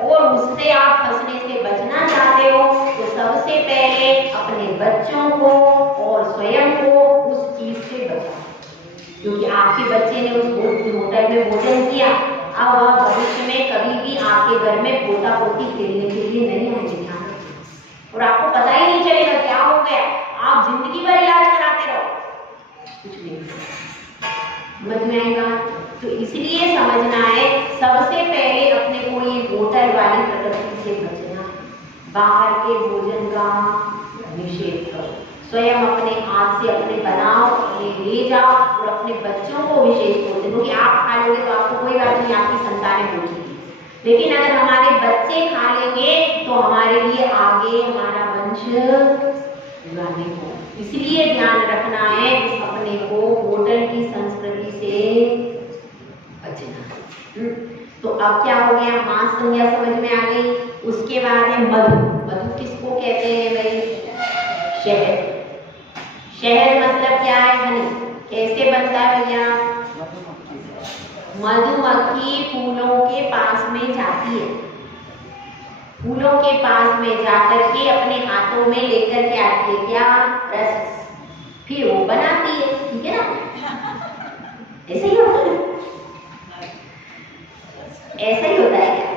और उससे आप फंसने से बचना चाहते हो तो सबसे पहले अपने बच्चों को और स्वयं को उस चीज से बचाओ, क्योंकि आपके बच्चे ने उस होटल में भोजन किया, अब वह भविष्य में कभी भी आपके घर में पोता पोती खेलने के लिए नहीं आएंगे और आपको पता ही नहीं चलेगा क्या हो गया। आप जिंदगी भर इलाज कराते रहो, कुछ नहीं। समझ में आई बात? तो इसलिए समझना है सबसे पहले अपने को ये होटल वाली प्रकृति से बचना, बाहर के भोजन का निषेध करो, स्वयं अपने हाथ से अपने बनाओ, अपने ले जाओ और अपने बच्चों को विशेष तौर से, क्योंकि आप खा लोगे तो आपको कोई बात नहीं, आपकी संतानें होगी, लेकिन अगर हमारे बच्चे खा लेंगे तो हमारे लिए आगे हमारा वंश पूरा नहीं हो। इसलिए ध्यान रखना है अपने को होटल की संस्कृति से बचना। तो अब क्या हो गया, मांस संज्ञा समझ में आ गई। उसके बाद है मधु। मधु किसको कहते हैं भाई? शहद। शहद मतलब क्या है? हनी। कैसे बनता है भैया? मधुमक्खी फूलों के पास में जाती है, फूलों के पास में जाकर के अपने हाथों में लेकर के आती है क्या? रस। फिर वो बनाती है, ठीक है ना? ऐसे ही होता है, ऐसा ही होता है क्या?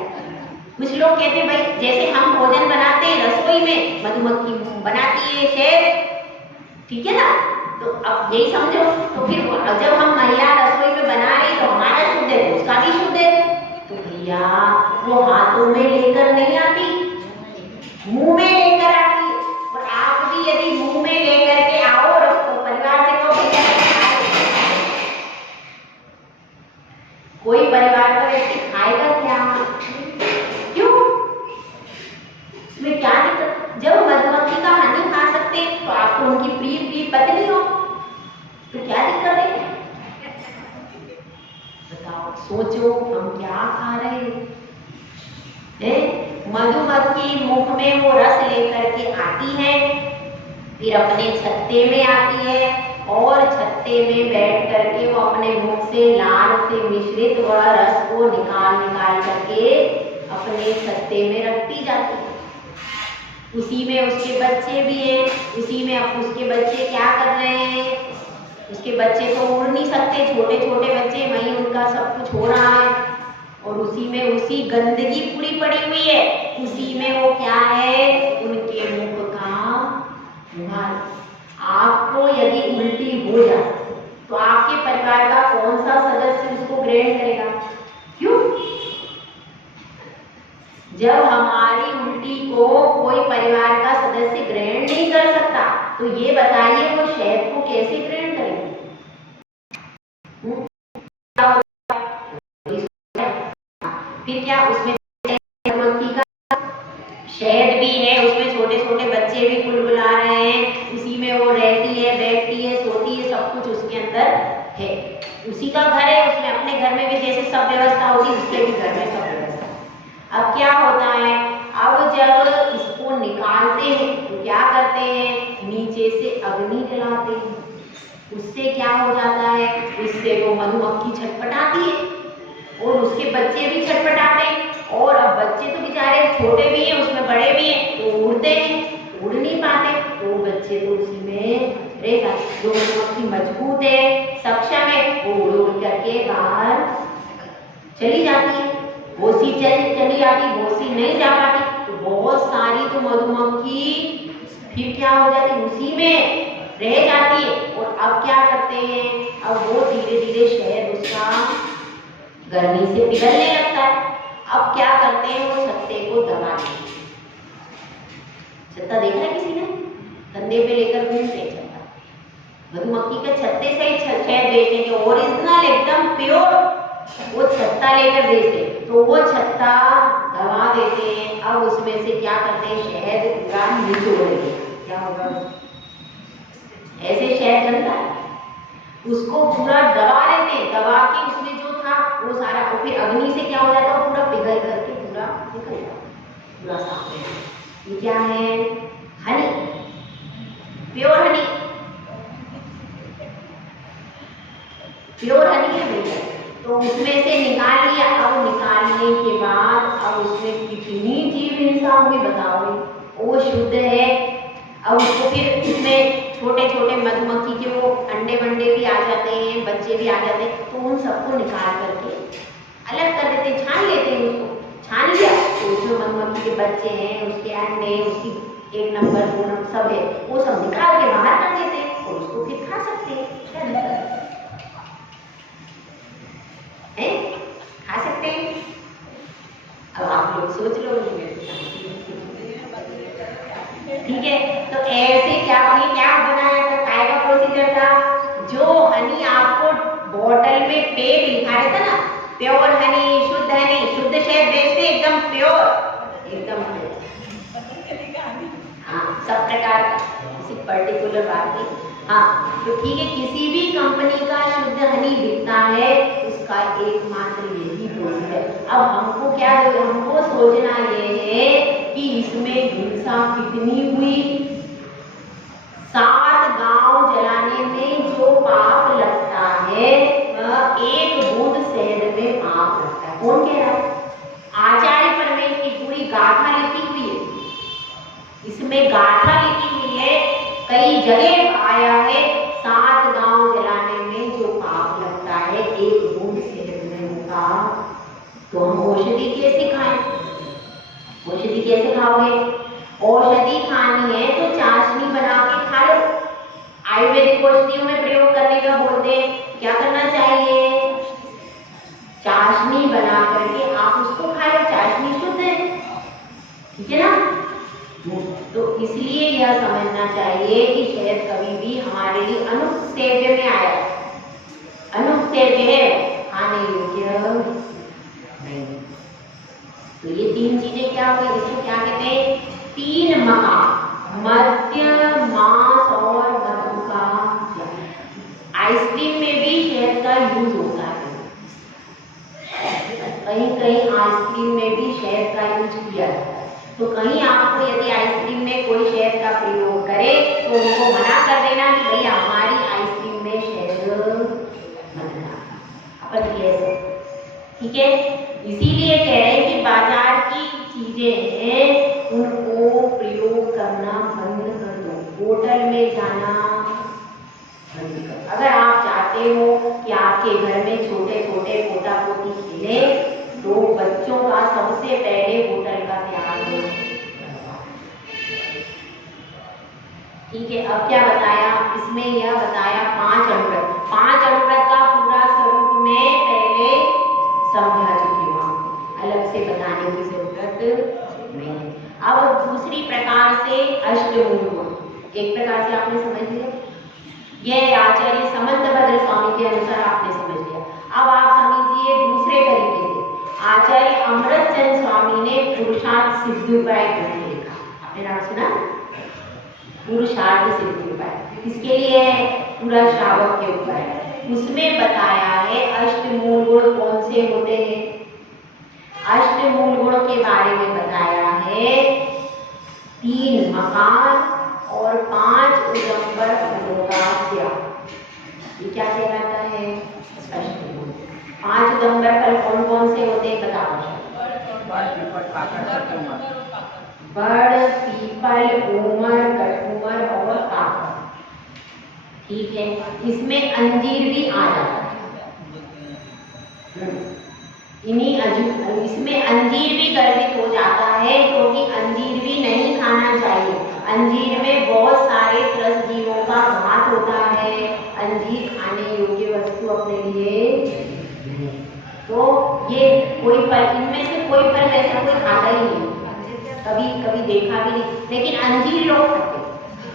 कुछ लोग कहते हैं भाई जैसे हम भोजन बनाते हैं रसोई में, मधुमक्खी बनाती है शहद, ठीक है ना? तो अब यही समझो। तो फिर जब हम महिला रसोई में बना रही तो हमारा शुद्ध है, उसका भी शुद्ध है। तो भैया वो हाथों में लेकर नहीं आती, मुंह में लेकर आती है। और आप भी यदि मुंह में लेकर के आओ तो परिवार से कहो कोई परिवार का व्यक्ति खाएगा क्या? क्यों? इसमें क्या दिक्कत? जब मधुमक्खी का हनी खा सकते तो आप तो उनकी प्रिय पत्नी हो, तो क्या दिक्कत है? बताओ, सोचो हम क्या खा रहे हैं? मधुमक्खी मुख में वो रस लेकर के आती है, फिर अपने छत्ते में आती है और छत्ते में बैठ करके वो अपने मुख से लाल से मिश्रित वह रस को निकाल करके अपने छत्ते में रखती जाती है। उसी में उसके बच्चे भी हैं, उसी में अब उसके बच्चे क्या कर रहे हैं? उसके बच्चे तो उड़ नहीं सकते, छोटे छोटे बच्चे, वहीं उनका सब कुछ हो रहा है और उसी में उसी गंदगी पूरी पड़ी हुई है, उसी में वो क्या है? उनके मुख का रुमाल। आपको यदि उल्टी हो जाए तो आपके परिवार का कौन सा सदस्य उसको ग्रहण करेगा? क्यों? जब हमारी उल्टी को कोई परिवार का सदस्य ग्रहण नहीं कर सकता तो ये बताइए वो शहद को कैसे ग्रहण करेंगे? फिर क्या उसमें मधुमक्खी का शहद भी है, उसमें छोटे छोटे बच्चे भी बुलबुला रहे हैं, उसी में वो रहती है, बैठती है, सोती है, सब कुछ उसके अंदर है, उसी का घर है। उसमें अपने घर में भी जैसे सब व्यवस्था होती है उसके भी घर में सब व्यवस्था। अब क्या होता है, अब जब इसको निकालते हैं तो क्या करते हैं? नीचे से अग्नि जलाते हैं, उससे क्या हो जाता है? उससे वो मधुमक्खी छटपटाती है और उसके बच्चे भी छटपटाते हैं। और अब बच्चे तो बेचारे छोटे भी हैं, उसमें बड़े भी हैं, तो उड़ते हैं, उड़ नहीं पाते, तो बच्चे तो उसी में रह जाते। जो मधुमक्खी मजबूत है, सक्षम है, वो उड़ करके बाहर चली जाती है, घोंसी चली जाती, घोंसी नहीं जा पाती तो बहुत सारी तो मधुमक्खी फिर क्या हो जाती? उसी में रह जाती है। और अब क्या करते हैं? अब वो धीरे धीरे शहद उसका गर्मी से पिघलने लगता है। अब क्या करते हैं, वो छत्ते को दबा देते हैं। छत्ता देखा है किसी ने? कंधे पे लेकर घूमते हैं छत्ता। मधुमक्खी के छत्ते से ही शहद बेचेंगे, ओरिजिनल एकदम प्योर वो छत्ता लेकर बेचते, तो वो छत्ता दबा देते हैं। अब उसमें से क्या करते हैं, शहद पूरा निचोड़ देते हैं। क्या होगा, ऐसे शहद बनता है, उसको पूरा दबा लेते हैं, दबा के उसमें जो था वो सारा, और फिर अग्नि से क्या हो जाता है, पूरा पिघल करके पूरा निकल जाता है, पूरा साफ हो जाता है। ये क्या है, हनी, प्योर हनी, प्योर हनी है भैया। तो उसमें से निकाल लिया। अब निकालने के बाद अब उसमें कितनी जीव हिंसा हुई बताओ, वो शुद्ध है। अब उसको फिर उसमें छोटे छोटे मधुमक्खी के वो अंडे वंडे भी आ जाते हैं, बच्चे भी आ जाते हैं, तो उन सबको निकाल करके अलग कर देते हैं, छान लेते हैं। उसको छान लिया तो उसमें मधुमक्खी के बच्चे हैं, उसके अंडे, उसकी 1 नंबर 2 नंबर सब है, वो सब निकाल के बाहर कर देते हैं और उसको फिर खा सकते हैं। क्या दिक्कत है? खा सकते हैं। अब आप लोग सोच लो, ठीक है। तो ऐसे क्या बनाया था, काय का प्रोसीजर था, जो हनी आपको बॉटल में पेड़ लिखा रहता ना, प्योर हनी, शुद्ध हनी, शुद्ध शहद बेचते एकदम प्योर, एकदम प्योर। हाँ, सब प्रकार का, किसी पर्टिकुलर बात नहीं। हाँ, तो ठीक है, किसी भी कंपनी का शुद्ध हनी बिकता है, उसका एकमात्र यही प्रोसीजर है। अब हमको क्या, हमको सोचना ये है कि इसमें हिंसा कितनी हुई। 7 गांव जलाने में जो पाप लगता है, वह 1 बूंद शहद में पाप लगता है। कौन कह रहा है? आचार्य परमेश की पूरी गाथा लिखी हुई है, इसमें गाथा लिखी हुई है, कई जगह आया है। 7 गांव जलाने में जो पाप लगता है, 1 बूंद शहद में होगा। तो हम औषधि कैसे खाएं? औषधि कैसे खाओगे? औषधि खानी है तो चाशनी बना के खा लो। आयुर्वेदिक औषधियों में प्रयोग करने का बोलते हैं, क्या करना चाहिए, चाशनी बना करके आप उसको खा लो, चाशनी शुद्ध है, ठीक है ना। तो इसलिए यह समझना चाहिए कि शहद कभी भी हमारे लिए अनुसेव्य में आया, अनुसेव्य है, खाने योग्य नहीं। तो ये 3 चीजें क्या हो गई, इसको क्या कहते हैं, 3 मकाम, मद्य, मांस और मधु का। आइसक्रीम में भी शहद का यूज होता है, कहीं कहीं आइसक्रीम में भी शहद का यूज किया जाता है। तो कहीं आपको यदि आइसक्रीम में कोई शहद का प्रयोग करे तो उनको मना कर देना कि भैया हमारी आइसक्रीम में शहद मत डालना, अपन कैसे, ठीक है। इसीलिए कह रहे हैं कि बाजार की चीजें हैं उनको प्रयोग करना बंद कर दो, होटल में जाना बंद कर। अगर आप चाहते हो कि आपके घर में छोटे छोटे पोता पोती खेले, तो बच्चों का सबसे पहले होटल का त्याग हो, ठीक है। अब क्या बताया इसमें, यह बताया 5 अमृत। 5 अमृत का पूरा स्वरूप में पहले समझा चुकी हूँ, अलग से बताने की जरूरत नहीं। अब दूसरी प्रकार से अष्टमूल गुण, एक प्रकार से आपने समझ लिया, यह आचार्य समंतभद्र स्वामी के अनुसार आपने समझ लिया। अब आप समझिए दूसरे तरीके से, आचार्य अमृतचंद स्वामी ने पुरुषार्थ सिद्धि उपाय ग्रंथ लिखा, आपने नाम सुना, पुरुषार्थ सिद्धि उपाय, किसके लिए है, पूरा श्रावक के ऊपर है। उसमें बताया है अष्टमूल गुण कौन से होते हैं, अष्टमूल गुण के बारे में बताया है, 3 मकान और 5 उदंबर फलों का त्याग। ये क्या कहलाता है, अष्टमूल। 5 उदंबर फल कौन कौन से होते हैं बताओ, बड़, पीपल, ऊमर, कटूमर और काकर, ठीक है। इसमें अंजीर भी आ जाता है, इसमें अंजीर भी गर्भित हो जाता है, क्योंकि अंजीर भी नहीं खाना चाहिए। अंजीर में बहुत सारे त्रस्त जीवों का घात होता है, अंजीर खाने योग्य तो ये कोई फल, इनमें से कोई फल ऐसा कोई खाता ही नहीं, कभी कभी देखा भी नहीं, लेकिन अंजीर लोग खाते।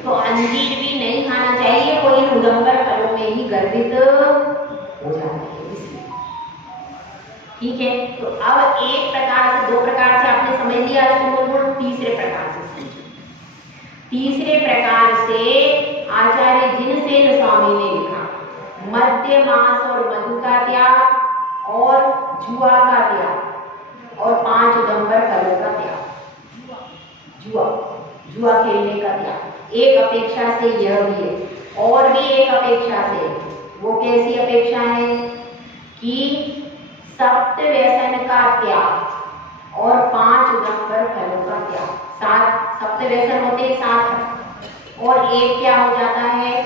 तो अंजीर भी नहीं खाना चाहिए, कोई उदंबर फलों में ही गर्भित हो जाता है। ठीक है, तो अब एक प्रकार से, दो प्रकार से आपने समझ लिया अष्टमूल गुण, तीसरे प्रकार से समझो। तीसरे प्रकार से आचार्य जिनसेन स्वामी ने लिखा मद्य मांस और मधु का त्याग और जुआ का त्याग और 5 उदंबर फलों का त्याग। जुआ खेलने का त्याग एक अपेक्षा से यह भी है, और भी एक अपेक्षा से। वो कैसी अपेक्षा है कि सप्त व्यसन का त्याग और 5 उदंबर फलों का त्याग। 7 सप्त व्यसन होते हैं 7, और एक क्या हो जाता है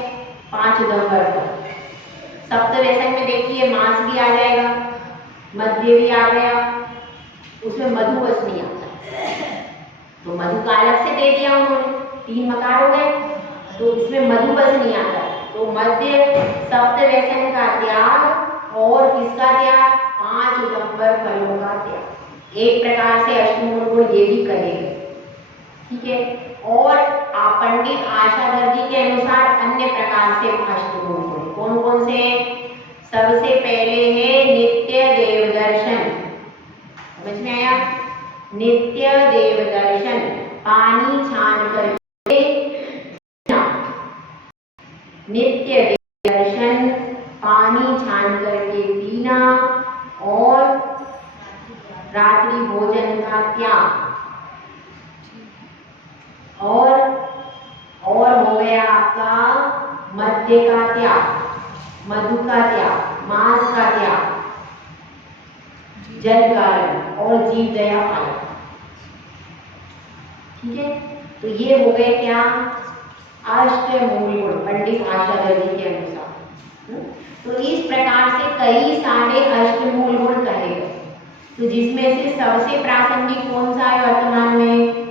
5 उदंबर फल। सप्त व्यसन में देखिए मांस भी आ जाएगा, मद्य भी आ गया, उसमें मधु बस नहीं आता, तो मधु का अलग से दे दिया उन्होंने, 3 मकार हो गए, तो इसमें मधु बस नहीं आता। तो मध्य सप्त व्यसन का त्याग और किसका त्याग 5 उदंबर फलों का त्याग। एक प्रकार से अष्टमूल गुण ये भी कहेंगे। ठीक है, और पंडित आशाधर जी के अनुसार अन्य प्रकार से अष्टमूल गुण कौन कौन से? सबसे पहले है नित्य देव दर्शन। समझ में आया? नित्य देव दर्शन, पानी छान करके, नित्य देव दर्शन, पानी छान करके पीना और रात्रि भोजन का त्याग, और हो गया आपका मद्य का त्याग, मधु का त्याग, मांस का त्याग, जल कारण और जीव दया पालन। ठीक है, तो ये हो गए क्या अष्टमूल गुण पंडित आशाधर जी के अनुसार। तो इस प्रकार से कई सारे अष्टमूल गुण कहे गए, तो जिसमें से सबसे प्रासंगिक कौन सा है वर्तमान में?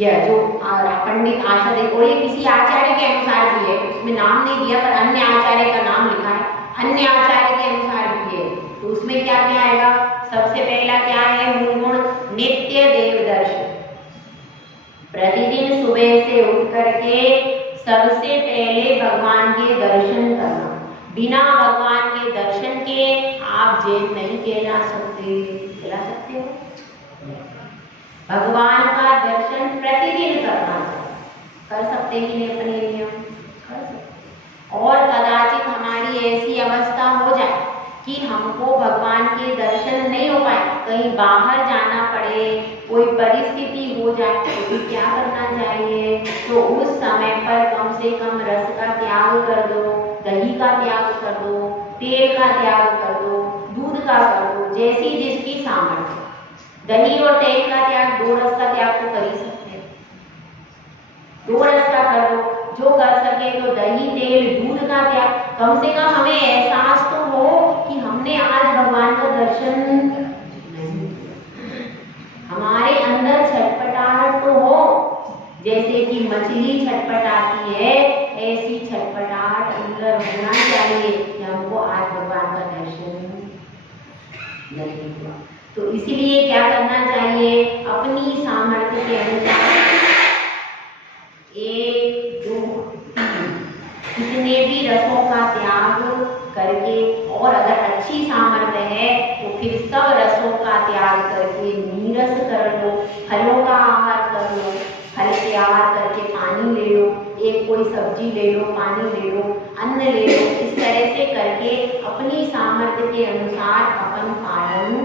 यह जो पंडित आशाधर, और ये किसी आचार्य के अनुसार भी है, उसमें नाम नहीं दिया पर अन्य आचार्य का नाम लिखा है, अन्य आचार्य के अनुसार भी है। तो उसमें क्या क्या आएगा? सबसे पहला क्या है मूल गुण? नित्य देव दर्शन। प्रतिदिन सुबह से उठ करके सबसे पहले भगवान के दर्शन करना। बिना भगवान के दर्शन के आप जैन नहीं कहला सकते। कहला सकते हो? भगवान का दर्शन प्रतिदिन करना कर सकते ही नहीं अपने नियम कर सकते। और कदाचित हमारी ऐसी अवस्था हो जाए कि हमको भगवान के दर्शन नहीं हो पाए, कहीं बाहर जाना पड़े, कोई परिस्थिति हो जाए, तो क्या करना चाहिए? तो उस समय पर कम से कम रस का त्याग कर दो, दही का त्याग कर दो, तेल का त्याग कर दो, दूध का कर दो, जैसी जिसकी सामर्थ्य। दही और तेल का त्याग, 2 रस का त्याग तो कर ही सकते हैं, 2 रस का कर दो, जो कर सके तो दही तेल दूध का त्याग। कम से कम हमें एहसास तो हो कि हमने आज भगवान का दर्शन नहीं किया, हमारे अंदर छटपटाहट तो हो, जैसे कि मछली छटपटाती है ऐसी छटपटाहट अंदर होना चाहिए कि हमको आज भगवान का दर्शन नहीं हुआ। तो इसलिए क्या करना चाहिए? अपनी सामर्थ्य के अनुसार 1, 2, 3 कितने भी रसों का त्याग करके, और अगर अच्छी सामर्थ्य है तो फिर सब रसों का त्याग करके नीरस कर लो, फलों का आहार कर लो, फल के आहार करके पानी ले लो, एक कोई सब्जी ले लो, पानी ले लो, अन्न ले लो। इस तरह से करके अपनी सामर्थ्य के अनुसार अपन पालन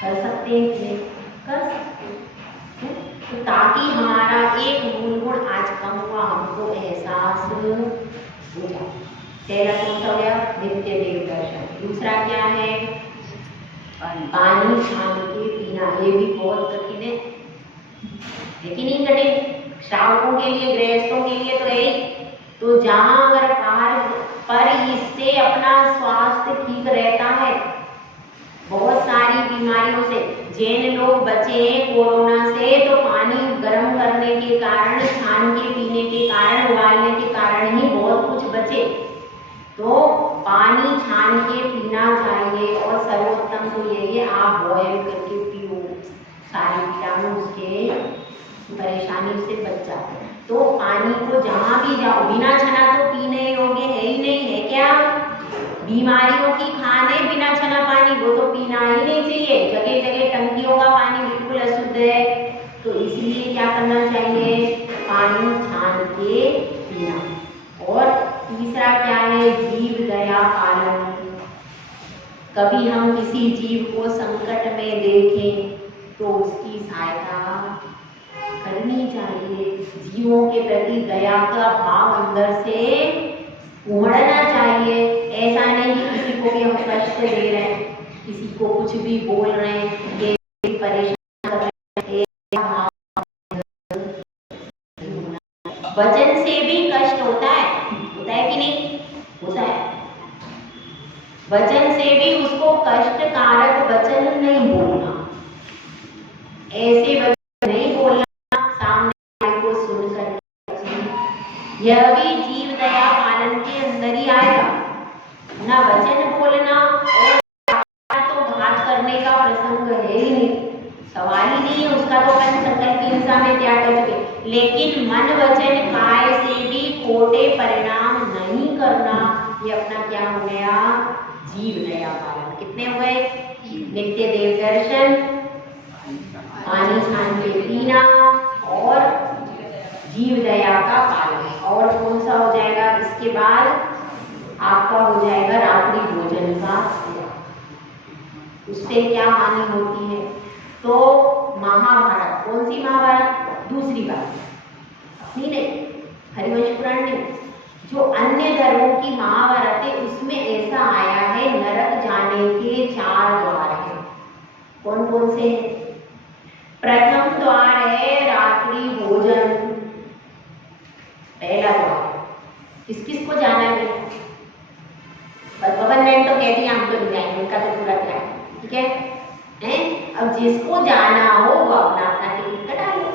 कर सकते हैं, कर सकते हैं। तो ताकि हमारा एक मूल गुण आज कम हुआ, हमको एहसास हो जाए। पहला कौन सा हो गया? नित्य देव दर्शन। दूसरा क्या है? पानी छान के पीना। ये भी बहुत कठिन है, लेकिन नहीं कठिन, श्रावकों के लिए, गृहस्थों के लिए तो है। तो जहाँ अगर बाहर पर इससे अपना स्वास्थ्य ठीक रहता है, बहुत सारी बीमारियों से जैन लोग बचे हैं कोरोना से, तो पानी गर्म करने के कारण, छान के पीने के कारण, उबालने के कारण ही बहुत कुछ बचे। तो पानी छान के पीना चाहिए, और सर्वोत्तम परेशानी से बच जाते हैं। तो पानी को जहाँ भी जाओ, बिना छना तो पीने योग्य है ही नहीं, है क्या? बीमारियों की खाने बिना छना पानी, वो तो पीना ही नहीं चाहिए। जगह जगह टंकियों का पानी बिल्कुल अशुद्ध है, तो इसलिए क्या करना चाहिए? पानी छान के पीना। और तीसरा क्या है? जीव दया पालन। कभी हम किसी जीव को संकट में देखें तो उसकी सहायता करनी चाहिए। जीवों के प्रति दया का भाव अंदर से उमड़ना चाहिए। ऐसा नहीं कि किसी को भी हम कष्ट दे रहे हैं, किसी को कुछ भी बोल रहे हैं, ये परेशान कर रहे हैं। वचन से भी कष्ट होता है कि नहीं? होता है। वचन से भी उसको कष्टकारक वचन नहीं बोलना, ऐसे वचन नहीं बोलना सामने को सुन सके। यह भी जीव दया पालन के अंदर ही आएगा। ना वचन बोलना और तो घात करने का प्रसंग है ही नहीं, सवाल ही नहीं है उसका, तो अपन संकल्प की हिंसा में त्याग कर चुके। लेकिन मन वचन काय से भी खोटे परिणाम नहीं करना, ये अपना क्या हो गया? जीव दया पालन। कितने हो गए? नित्य देव दर्शन, पानी छान के पीना और जीव दया का पालन। और कौन सा हो जाएगा? इसके बाद आपका हो जाएगा रात्रि भोजन का त्याग। उससे क्या हानि होती है? तो महाभारत, कौन सी महाभारत? दूसरी बात अपनी नहीं, हरिवंश पुराण नहीं, जो अन्य धर्मों की महाभारत है उसमें ऐसा आया है, नरक जाने के 4 द्वार हैं। कौन कौन से हैं? प्रथम द्वार है रात्रि भोजन, पहला द्वार। किस किस को जाना है? गवर्नमेंट तो कहती है हम तो नहीं जाएंगे, उनका तो पूरा क्या है, ठीक है? अब जिसको जाना हो वो अपना अपना टिकट कटा लो,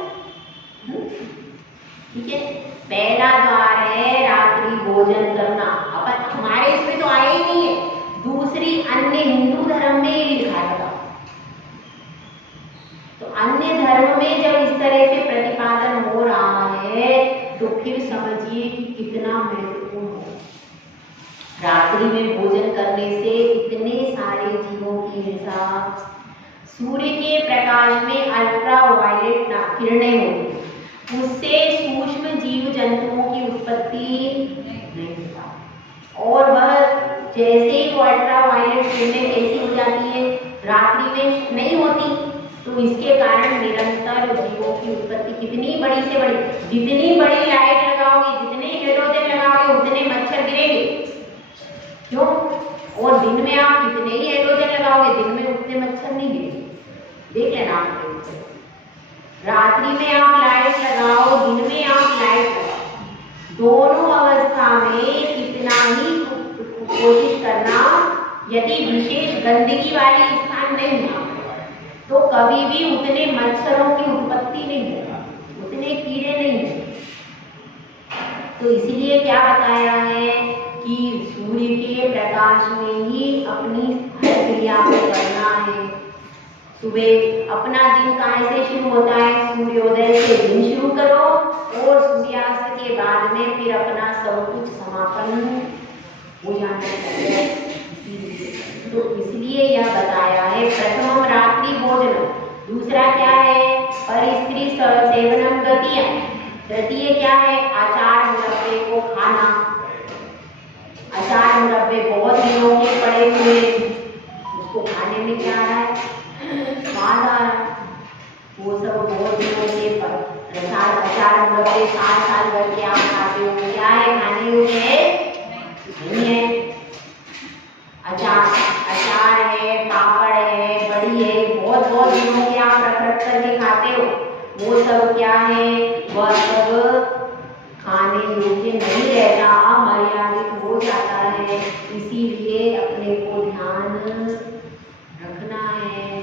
ठीक है? पहला द्वार है रात्रि भोजन करना। अपन हमारे इसमें तो आया ही नहीं है, दूसरी अन्य हिंदू धर्म में ये लिखा है। तो अन्य धर्म में जब इस तरह से प्रतिपादन हो रहा है तो फिर समझिए कि कितना महत्वपूर्ण है। रात्रि में भोजन करने से इतने सारे जीवों की हिंसा, सूर्य के प्रकाश में अल्ट्रावायलेट किरणें होती, उससे सूक्ष्म जीव जंतुओं की उत्पत्ति नहीं होता। और वह जैसे ही वो अल्ट्रावायलेट किरणें कैसी हो जाती है, रात्रि में नहीं होती, तो इसके कारण निरंतर जीवों की उत्पत्ति कितनी बड़ी से बड़ी, जितनी बड़ी लाइट लगाओगे, जितने हेलोजन लगाओगे, उतने मच्छर गिरेंगे। क्यों? और दिन में आप कितने ही हेलोजन लगाओगे, दिन में उतने मच्छर नहीं गिरेंगे। देख लेना आप, रात्रि में आप लाइट लगाओ, दिन में आप लाइट लगाओ, दोनों अवस्था में कितना ही कोशिश करना, यदि विशेष गंदगी वाले स्थान नहीं है तो कभी भी उतने मच्छरों की उत्पत्ति नहीं होगी, उतने कीड़े नहीं होंगे। तो इसलिए क्या बताया है कि सूर्य के प्रकाश में ही अपनी क्रिया को करना है। सुबह अपना दिन कहाँ से शुरू होता है? सूर्योदय से दिन शुरू करो और सूर्यास्त के बाद में फिर अपना सब कुछ समापन हो जाना चाहिए। तो इसलिए यह बताया है प्रथम रात्रि भोजन, दूसरा क्या है? परिस्त्री सेवनम द्वितीय, तृतीय क्या है? अचार मुरब्बे को खाना। अचार मुरब्बे बहुत दिनों के पड़े हुए, उसको खाने में क्या है? स्वाद आ रहा, वो सब बहुत दिनों से अचार मुरब्बे साल भर के आप खाते हो, क्या है? खाने योग्य नहीं है। अचार है, पापड़ है, बड़ी है, बहुत दिनों के आप रख करके खाते हो, वो सब क्या है? वह सब खाने योग्य नहीं रहता, अमर्यादित हो जाता है। इसीलिए अपने को ध्यान रखना है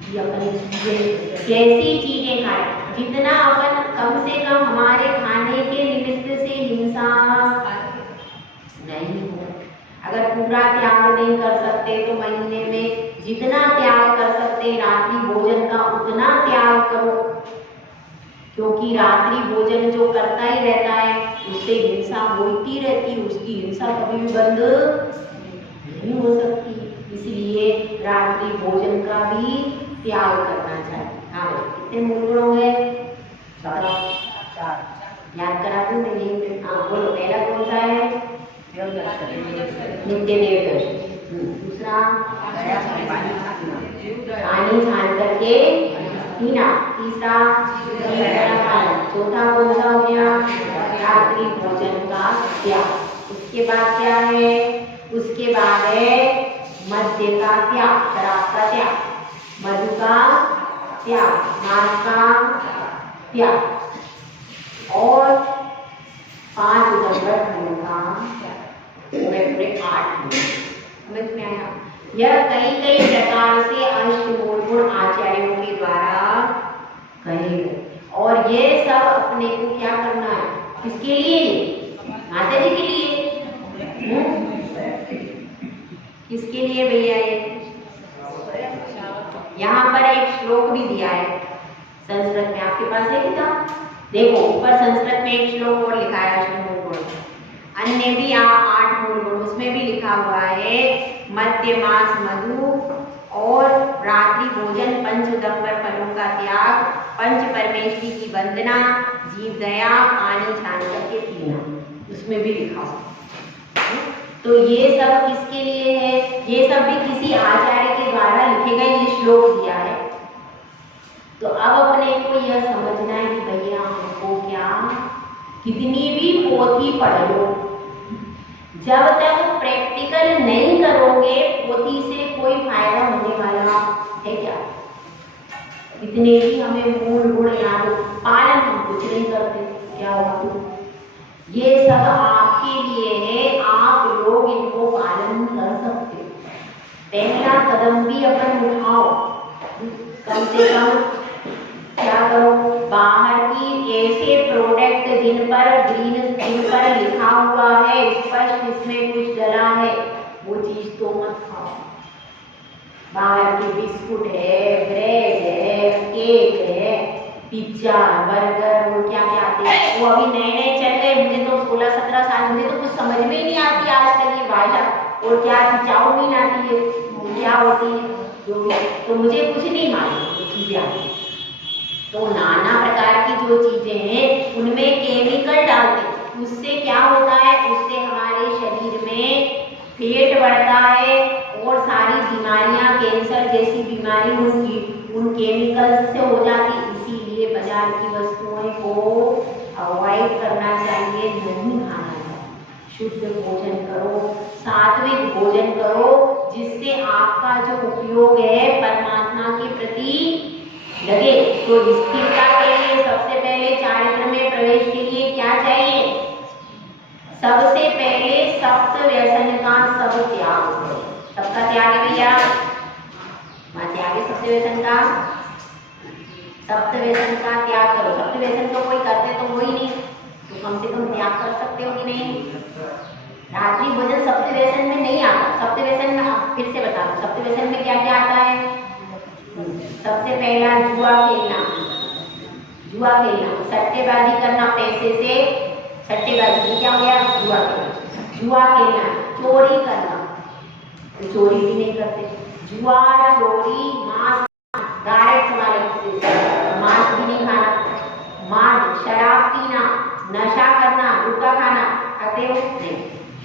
कि अपनी चीजें, कैसी चीजें खाएं, जितना अपन कम से कम हमारे खाने के निमित्त से हिंसा नहीं हो। अगर पूरा त्याग नहीं कर सकते तो महीने में जितना त्याग कर सकते रात्रि भोजन का उतना त्याग करो, क्योंकि रात्रि भोजन जो करता ही रहता है उससे हिंसा होती रहती, उसकी हिंसा कभी भी बंद नहीं हो सकती। इसलिए रात्रि भोजन का भी त्याग करना चाहिए। हाँ, कितने मूल गुण हो गए? याद करा दूं मैं? हाँ बोलो, पहला कौन सा है? नित्य देव दर्शन। दूसरा पानी छान करके पीना। तीसरा पालन। चौथा कौन सा हो गया? रात्रि भोजन का त्याग। उसके बाद क्या है? उसके बाद है मद्य का त्याग, शराब का त्याग, मधु का त्याग, मांस का त्याग और 5 उदंबर फलों का पूरे 8 समझ में आया? यह कई प्रकार से अष्टमूल गुण आचार्यों के द्वारा कहे गए और ये सब अपने को क्या करना है? किसके लिए? माता जी के लिए। किसके लिए भैया? ये यहाँ पर एक श्लोक भी दिया है संस्कृत में, आपके पास है किताब? देखो ऊपर संस्कृत में एक श्लोक और लिखा है अष्टमूल गुण, अन्य भी 8 मूल गुण, उसमें भी लिखा हुआ है मद्य मांस मधु और रात्रि भोजन, 5 उदंबर फलों का त्याग, पंच परमेश्वरी की वंदना, जीव दया, पानी छान करके पीना, उसमें भी लिखा हुआ। तो ये सब किसके लिए है? ये सब भी किसी आचार्य के द्वारा लिखे गए, ये श्लोक दिया है। तो अब अपने को यह समझना है कि भैया हमको क्या, कितनी भी पोथी पढ़ लो, जब तक प्रैक्टिकल नहीं करोगे पोथी से कोई फायदा होने वाला है क्या? इतने भी हमें मूल गुण याद हो, पालन हम कुछ नहीं करते, क्या होगा? ये सब आपके लिए है, आप लोग इनको पालन कर सकते हो। पहला कदम भी अपन उठाओ, कम से कम क्या करो? बाहर की ऐसे प्रोडक्ट जिन पर लिखा हुआ है स्पष्ट इसमें कुछ डला है, वो चीज तो मत खाओ। बाहर के बिस्कुट है, ब्रेड है, केक है, पिज्जा, बर्गर, वो क्या क्या आते हैं, वो अभी नए चल गए। मुझे तो 16-17 साल, मुझे तो कुछ समझ में ही नहीं आती आज तक ये भाषा। और क्या चाउमीन आती है, क्या होती है जो, तो मुझे कुछ नहीं मालूम चीजें आती है। तो नाना प्रकार की जो चीजें हैं उनमें केमिकल डालते हैं, उससे क्या होता है? उससे हमारे शरीर में फैट बढ़ता है और सारी बीमारियां, कैंसर जैसी बीमारी उन केमिकल से हो जाती। इसीलिए बाजार की वस्तुओं को अवॉइड करना चाहिए, नहीं खाना चाहिए। शुद्ध भोजन करो, सात्विक भोजन करो, जिससे आपका जो उपयोग है परमात्मा के प्रति लगे। तो स्थिरता के लिए सबसे पहले चारित्र में प्रवेश के लिए क्या चाहिए? सबसे पहले सप्त व्यसन का सब त्याग करो। सबका त्याग है भैया, त्याग है सप्त व्यसन का। सप्त व्यसन का त्याग करो। सप्त व्यसन तो कोई करते तो हो ही नहीं, तो कम से कम त्याग कर सकते हो कि नहीं? रात्रि भोजन सप्त व्यसन में नहीं आता। सप्त व्यसन में फिर से बता दो, सप्त व्यसन में क्या क्या आता है? सबसे पहला जुआ खेलना, सट्टेबाजी करना, पैसे से सट्टेबाजी, क्या हो गया? जुआ खेलना, चोरी करना, तो चोरी भी नहीं करते। जुआ, चोरी, मांस, डायरेक्ट मांस भी नहीं खाना, मांस, शराब पीना, नशा करना, गुटखा खाना, खाते हो? नहीं।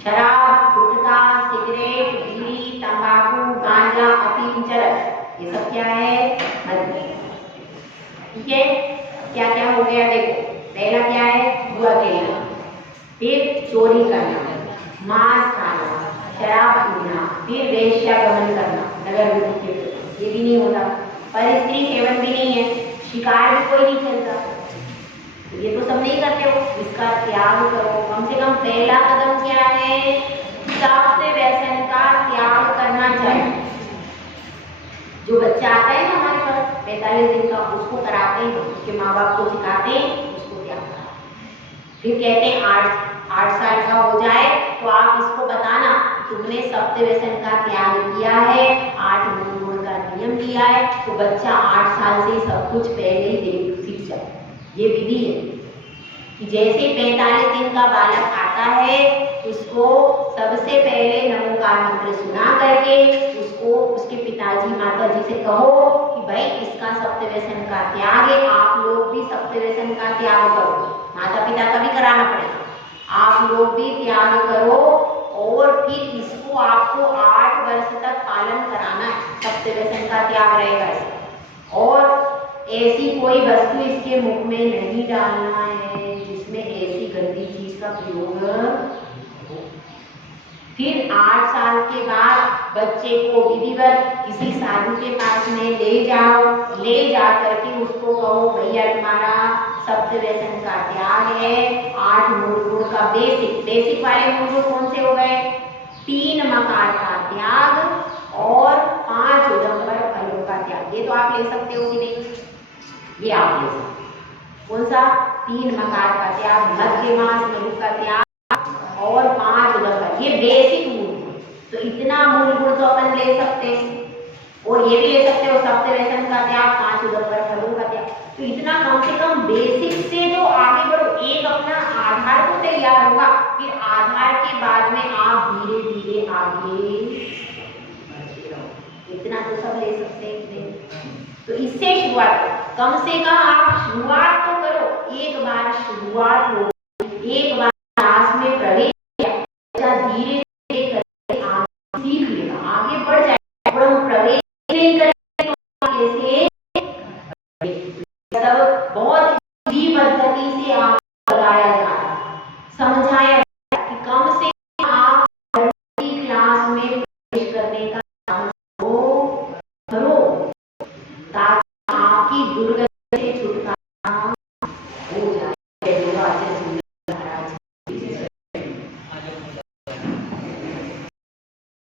शराब, गुटखा, सिगरेट, बीड़ी, तंबाकू, गांजा, अफीम, चरस, ये सब क्या है? मद्य। ठीक है, क्या क्या हो गया? देखो पहला क्या है? जुआ खेलना, फिर चोरी करना, मांस खाना, शराब पीना, फिर वेश्यागमन करना, नगर विधि के, ये भी नहीं होता। पर स्त्री सेवन भी नहीं है, शिकार भी कोई नहीं चलता, तो ये तो सब नहीं करते हो, इसका त्याग करो। कम से कम पहला कदम क्या है? सप्त व्यसन का त्याग करना चाहिए। जो बच्चा आता है ना हमारे पास 45 दिन का, उसको कराते हैं, उसके माँ बाप को सिखाते हैं, उसको त्याग कराते। फिर कहते हैं 8 साल का हो जाए तो आप इसको बताना तुमने सप्त व्यसन का त्याग किया है, 8 मूल गुण का नियम लिया है, तो बच्चा 8 साल से सब कुछ पहले ही सीख जाए। ये विधि है कि जैसे 45 दिन का बालक आता है उसको सबसे पहले नमोकार मंत्र सुना करके उसको उसके पिताजी माता जी से कहो कि भाई इसका सप्त व्यसन का त्याग है, आप लोग भी सप्त व्यसन का त्याग करो। माता पिता का भी कराना पड़ेगा, आप लोग भी त्याग करो और फिर इसको आपको 8 वर्ष तक पालन कराना है। सप्त व्यसन का त्याग रहेगा इसका। और ऐसी कोई वस्तु इसके मुख में नहीं डालना है जिसमें ऐसी गंदी चीज का प्रयोग हो। फिर 8 साल के बाद बच्चे को विधिवत किसी साधु के पास में ले जाओ, ले जा करके उसको कहो भैया तुम्हारा सप्त व्यसन का त्याग है। 8 मूल गुण का बेसिक वाले मूल गुण कौन से हो गए? 3 मकार का त्याग और 5 उदंबर फलों का त्याग। ये तो आप ले सकते हो कि नहीं? ये आप ले सकते हो। कौन सा? 3 मकार का त्याग, मध्य मास मधु का त्याग और 5 उदंबर, ये बेसिक मूल गुण। तो इतना मूल गुण तो अपन ले सकते हैं और ये भी ले सकते हो सप्त व्यसन का त्याग, 5 उदंबर फलों का त्याग। तो इतना कम से कम बेसिक से तो आगे बढ़ो, एक अपना आधार तो तैयार होगा, फिर आधार के बाद में आप धीरे धीरे आगे बढ़ते रहो। इतना तो सब ले सकते हैं। तो इससे शुरुआत, कम से कम आप शुरुआत तो करो। एक बार शुरुआत हो, एक बार क्लास में प्रवेश किया, धीरे धीरे करके आगे सीख लेगा, आगे बढ़ जाएगा। और हम प्रवेश नहीं करेंगे तो कैसे? सब बहुत इजी पद्धति से आप बताया जा रहा है, समझाया कि कम से कम आप क्लास में प्रवेश करने का करो ताकि आपकी दुर्गति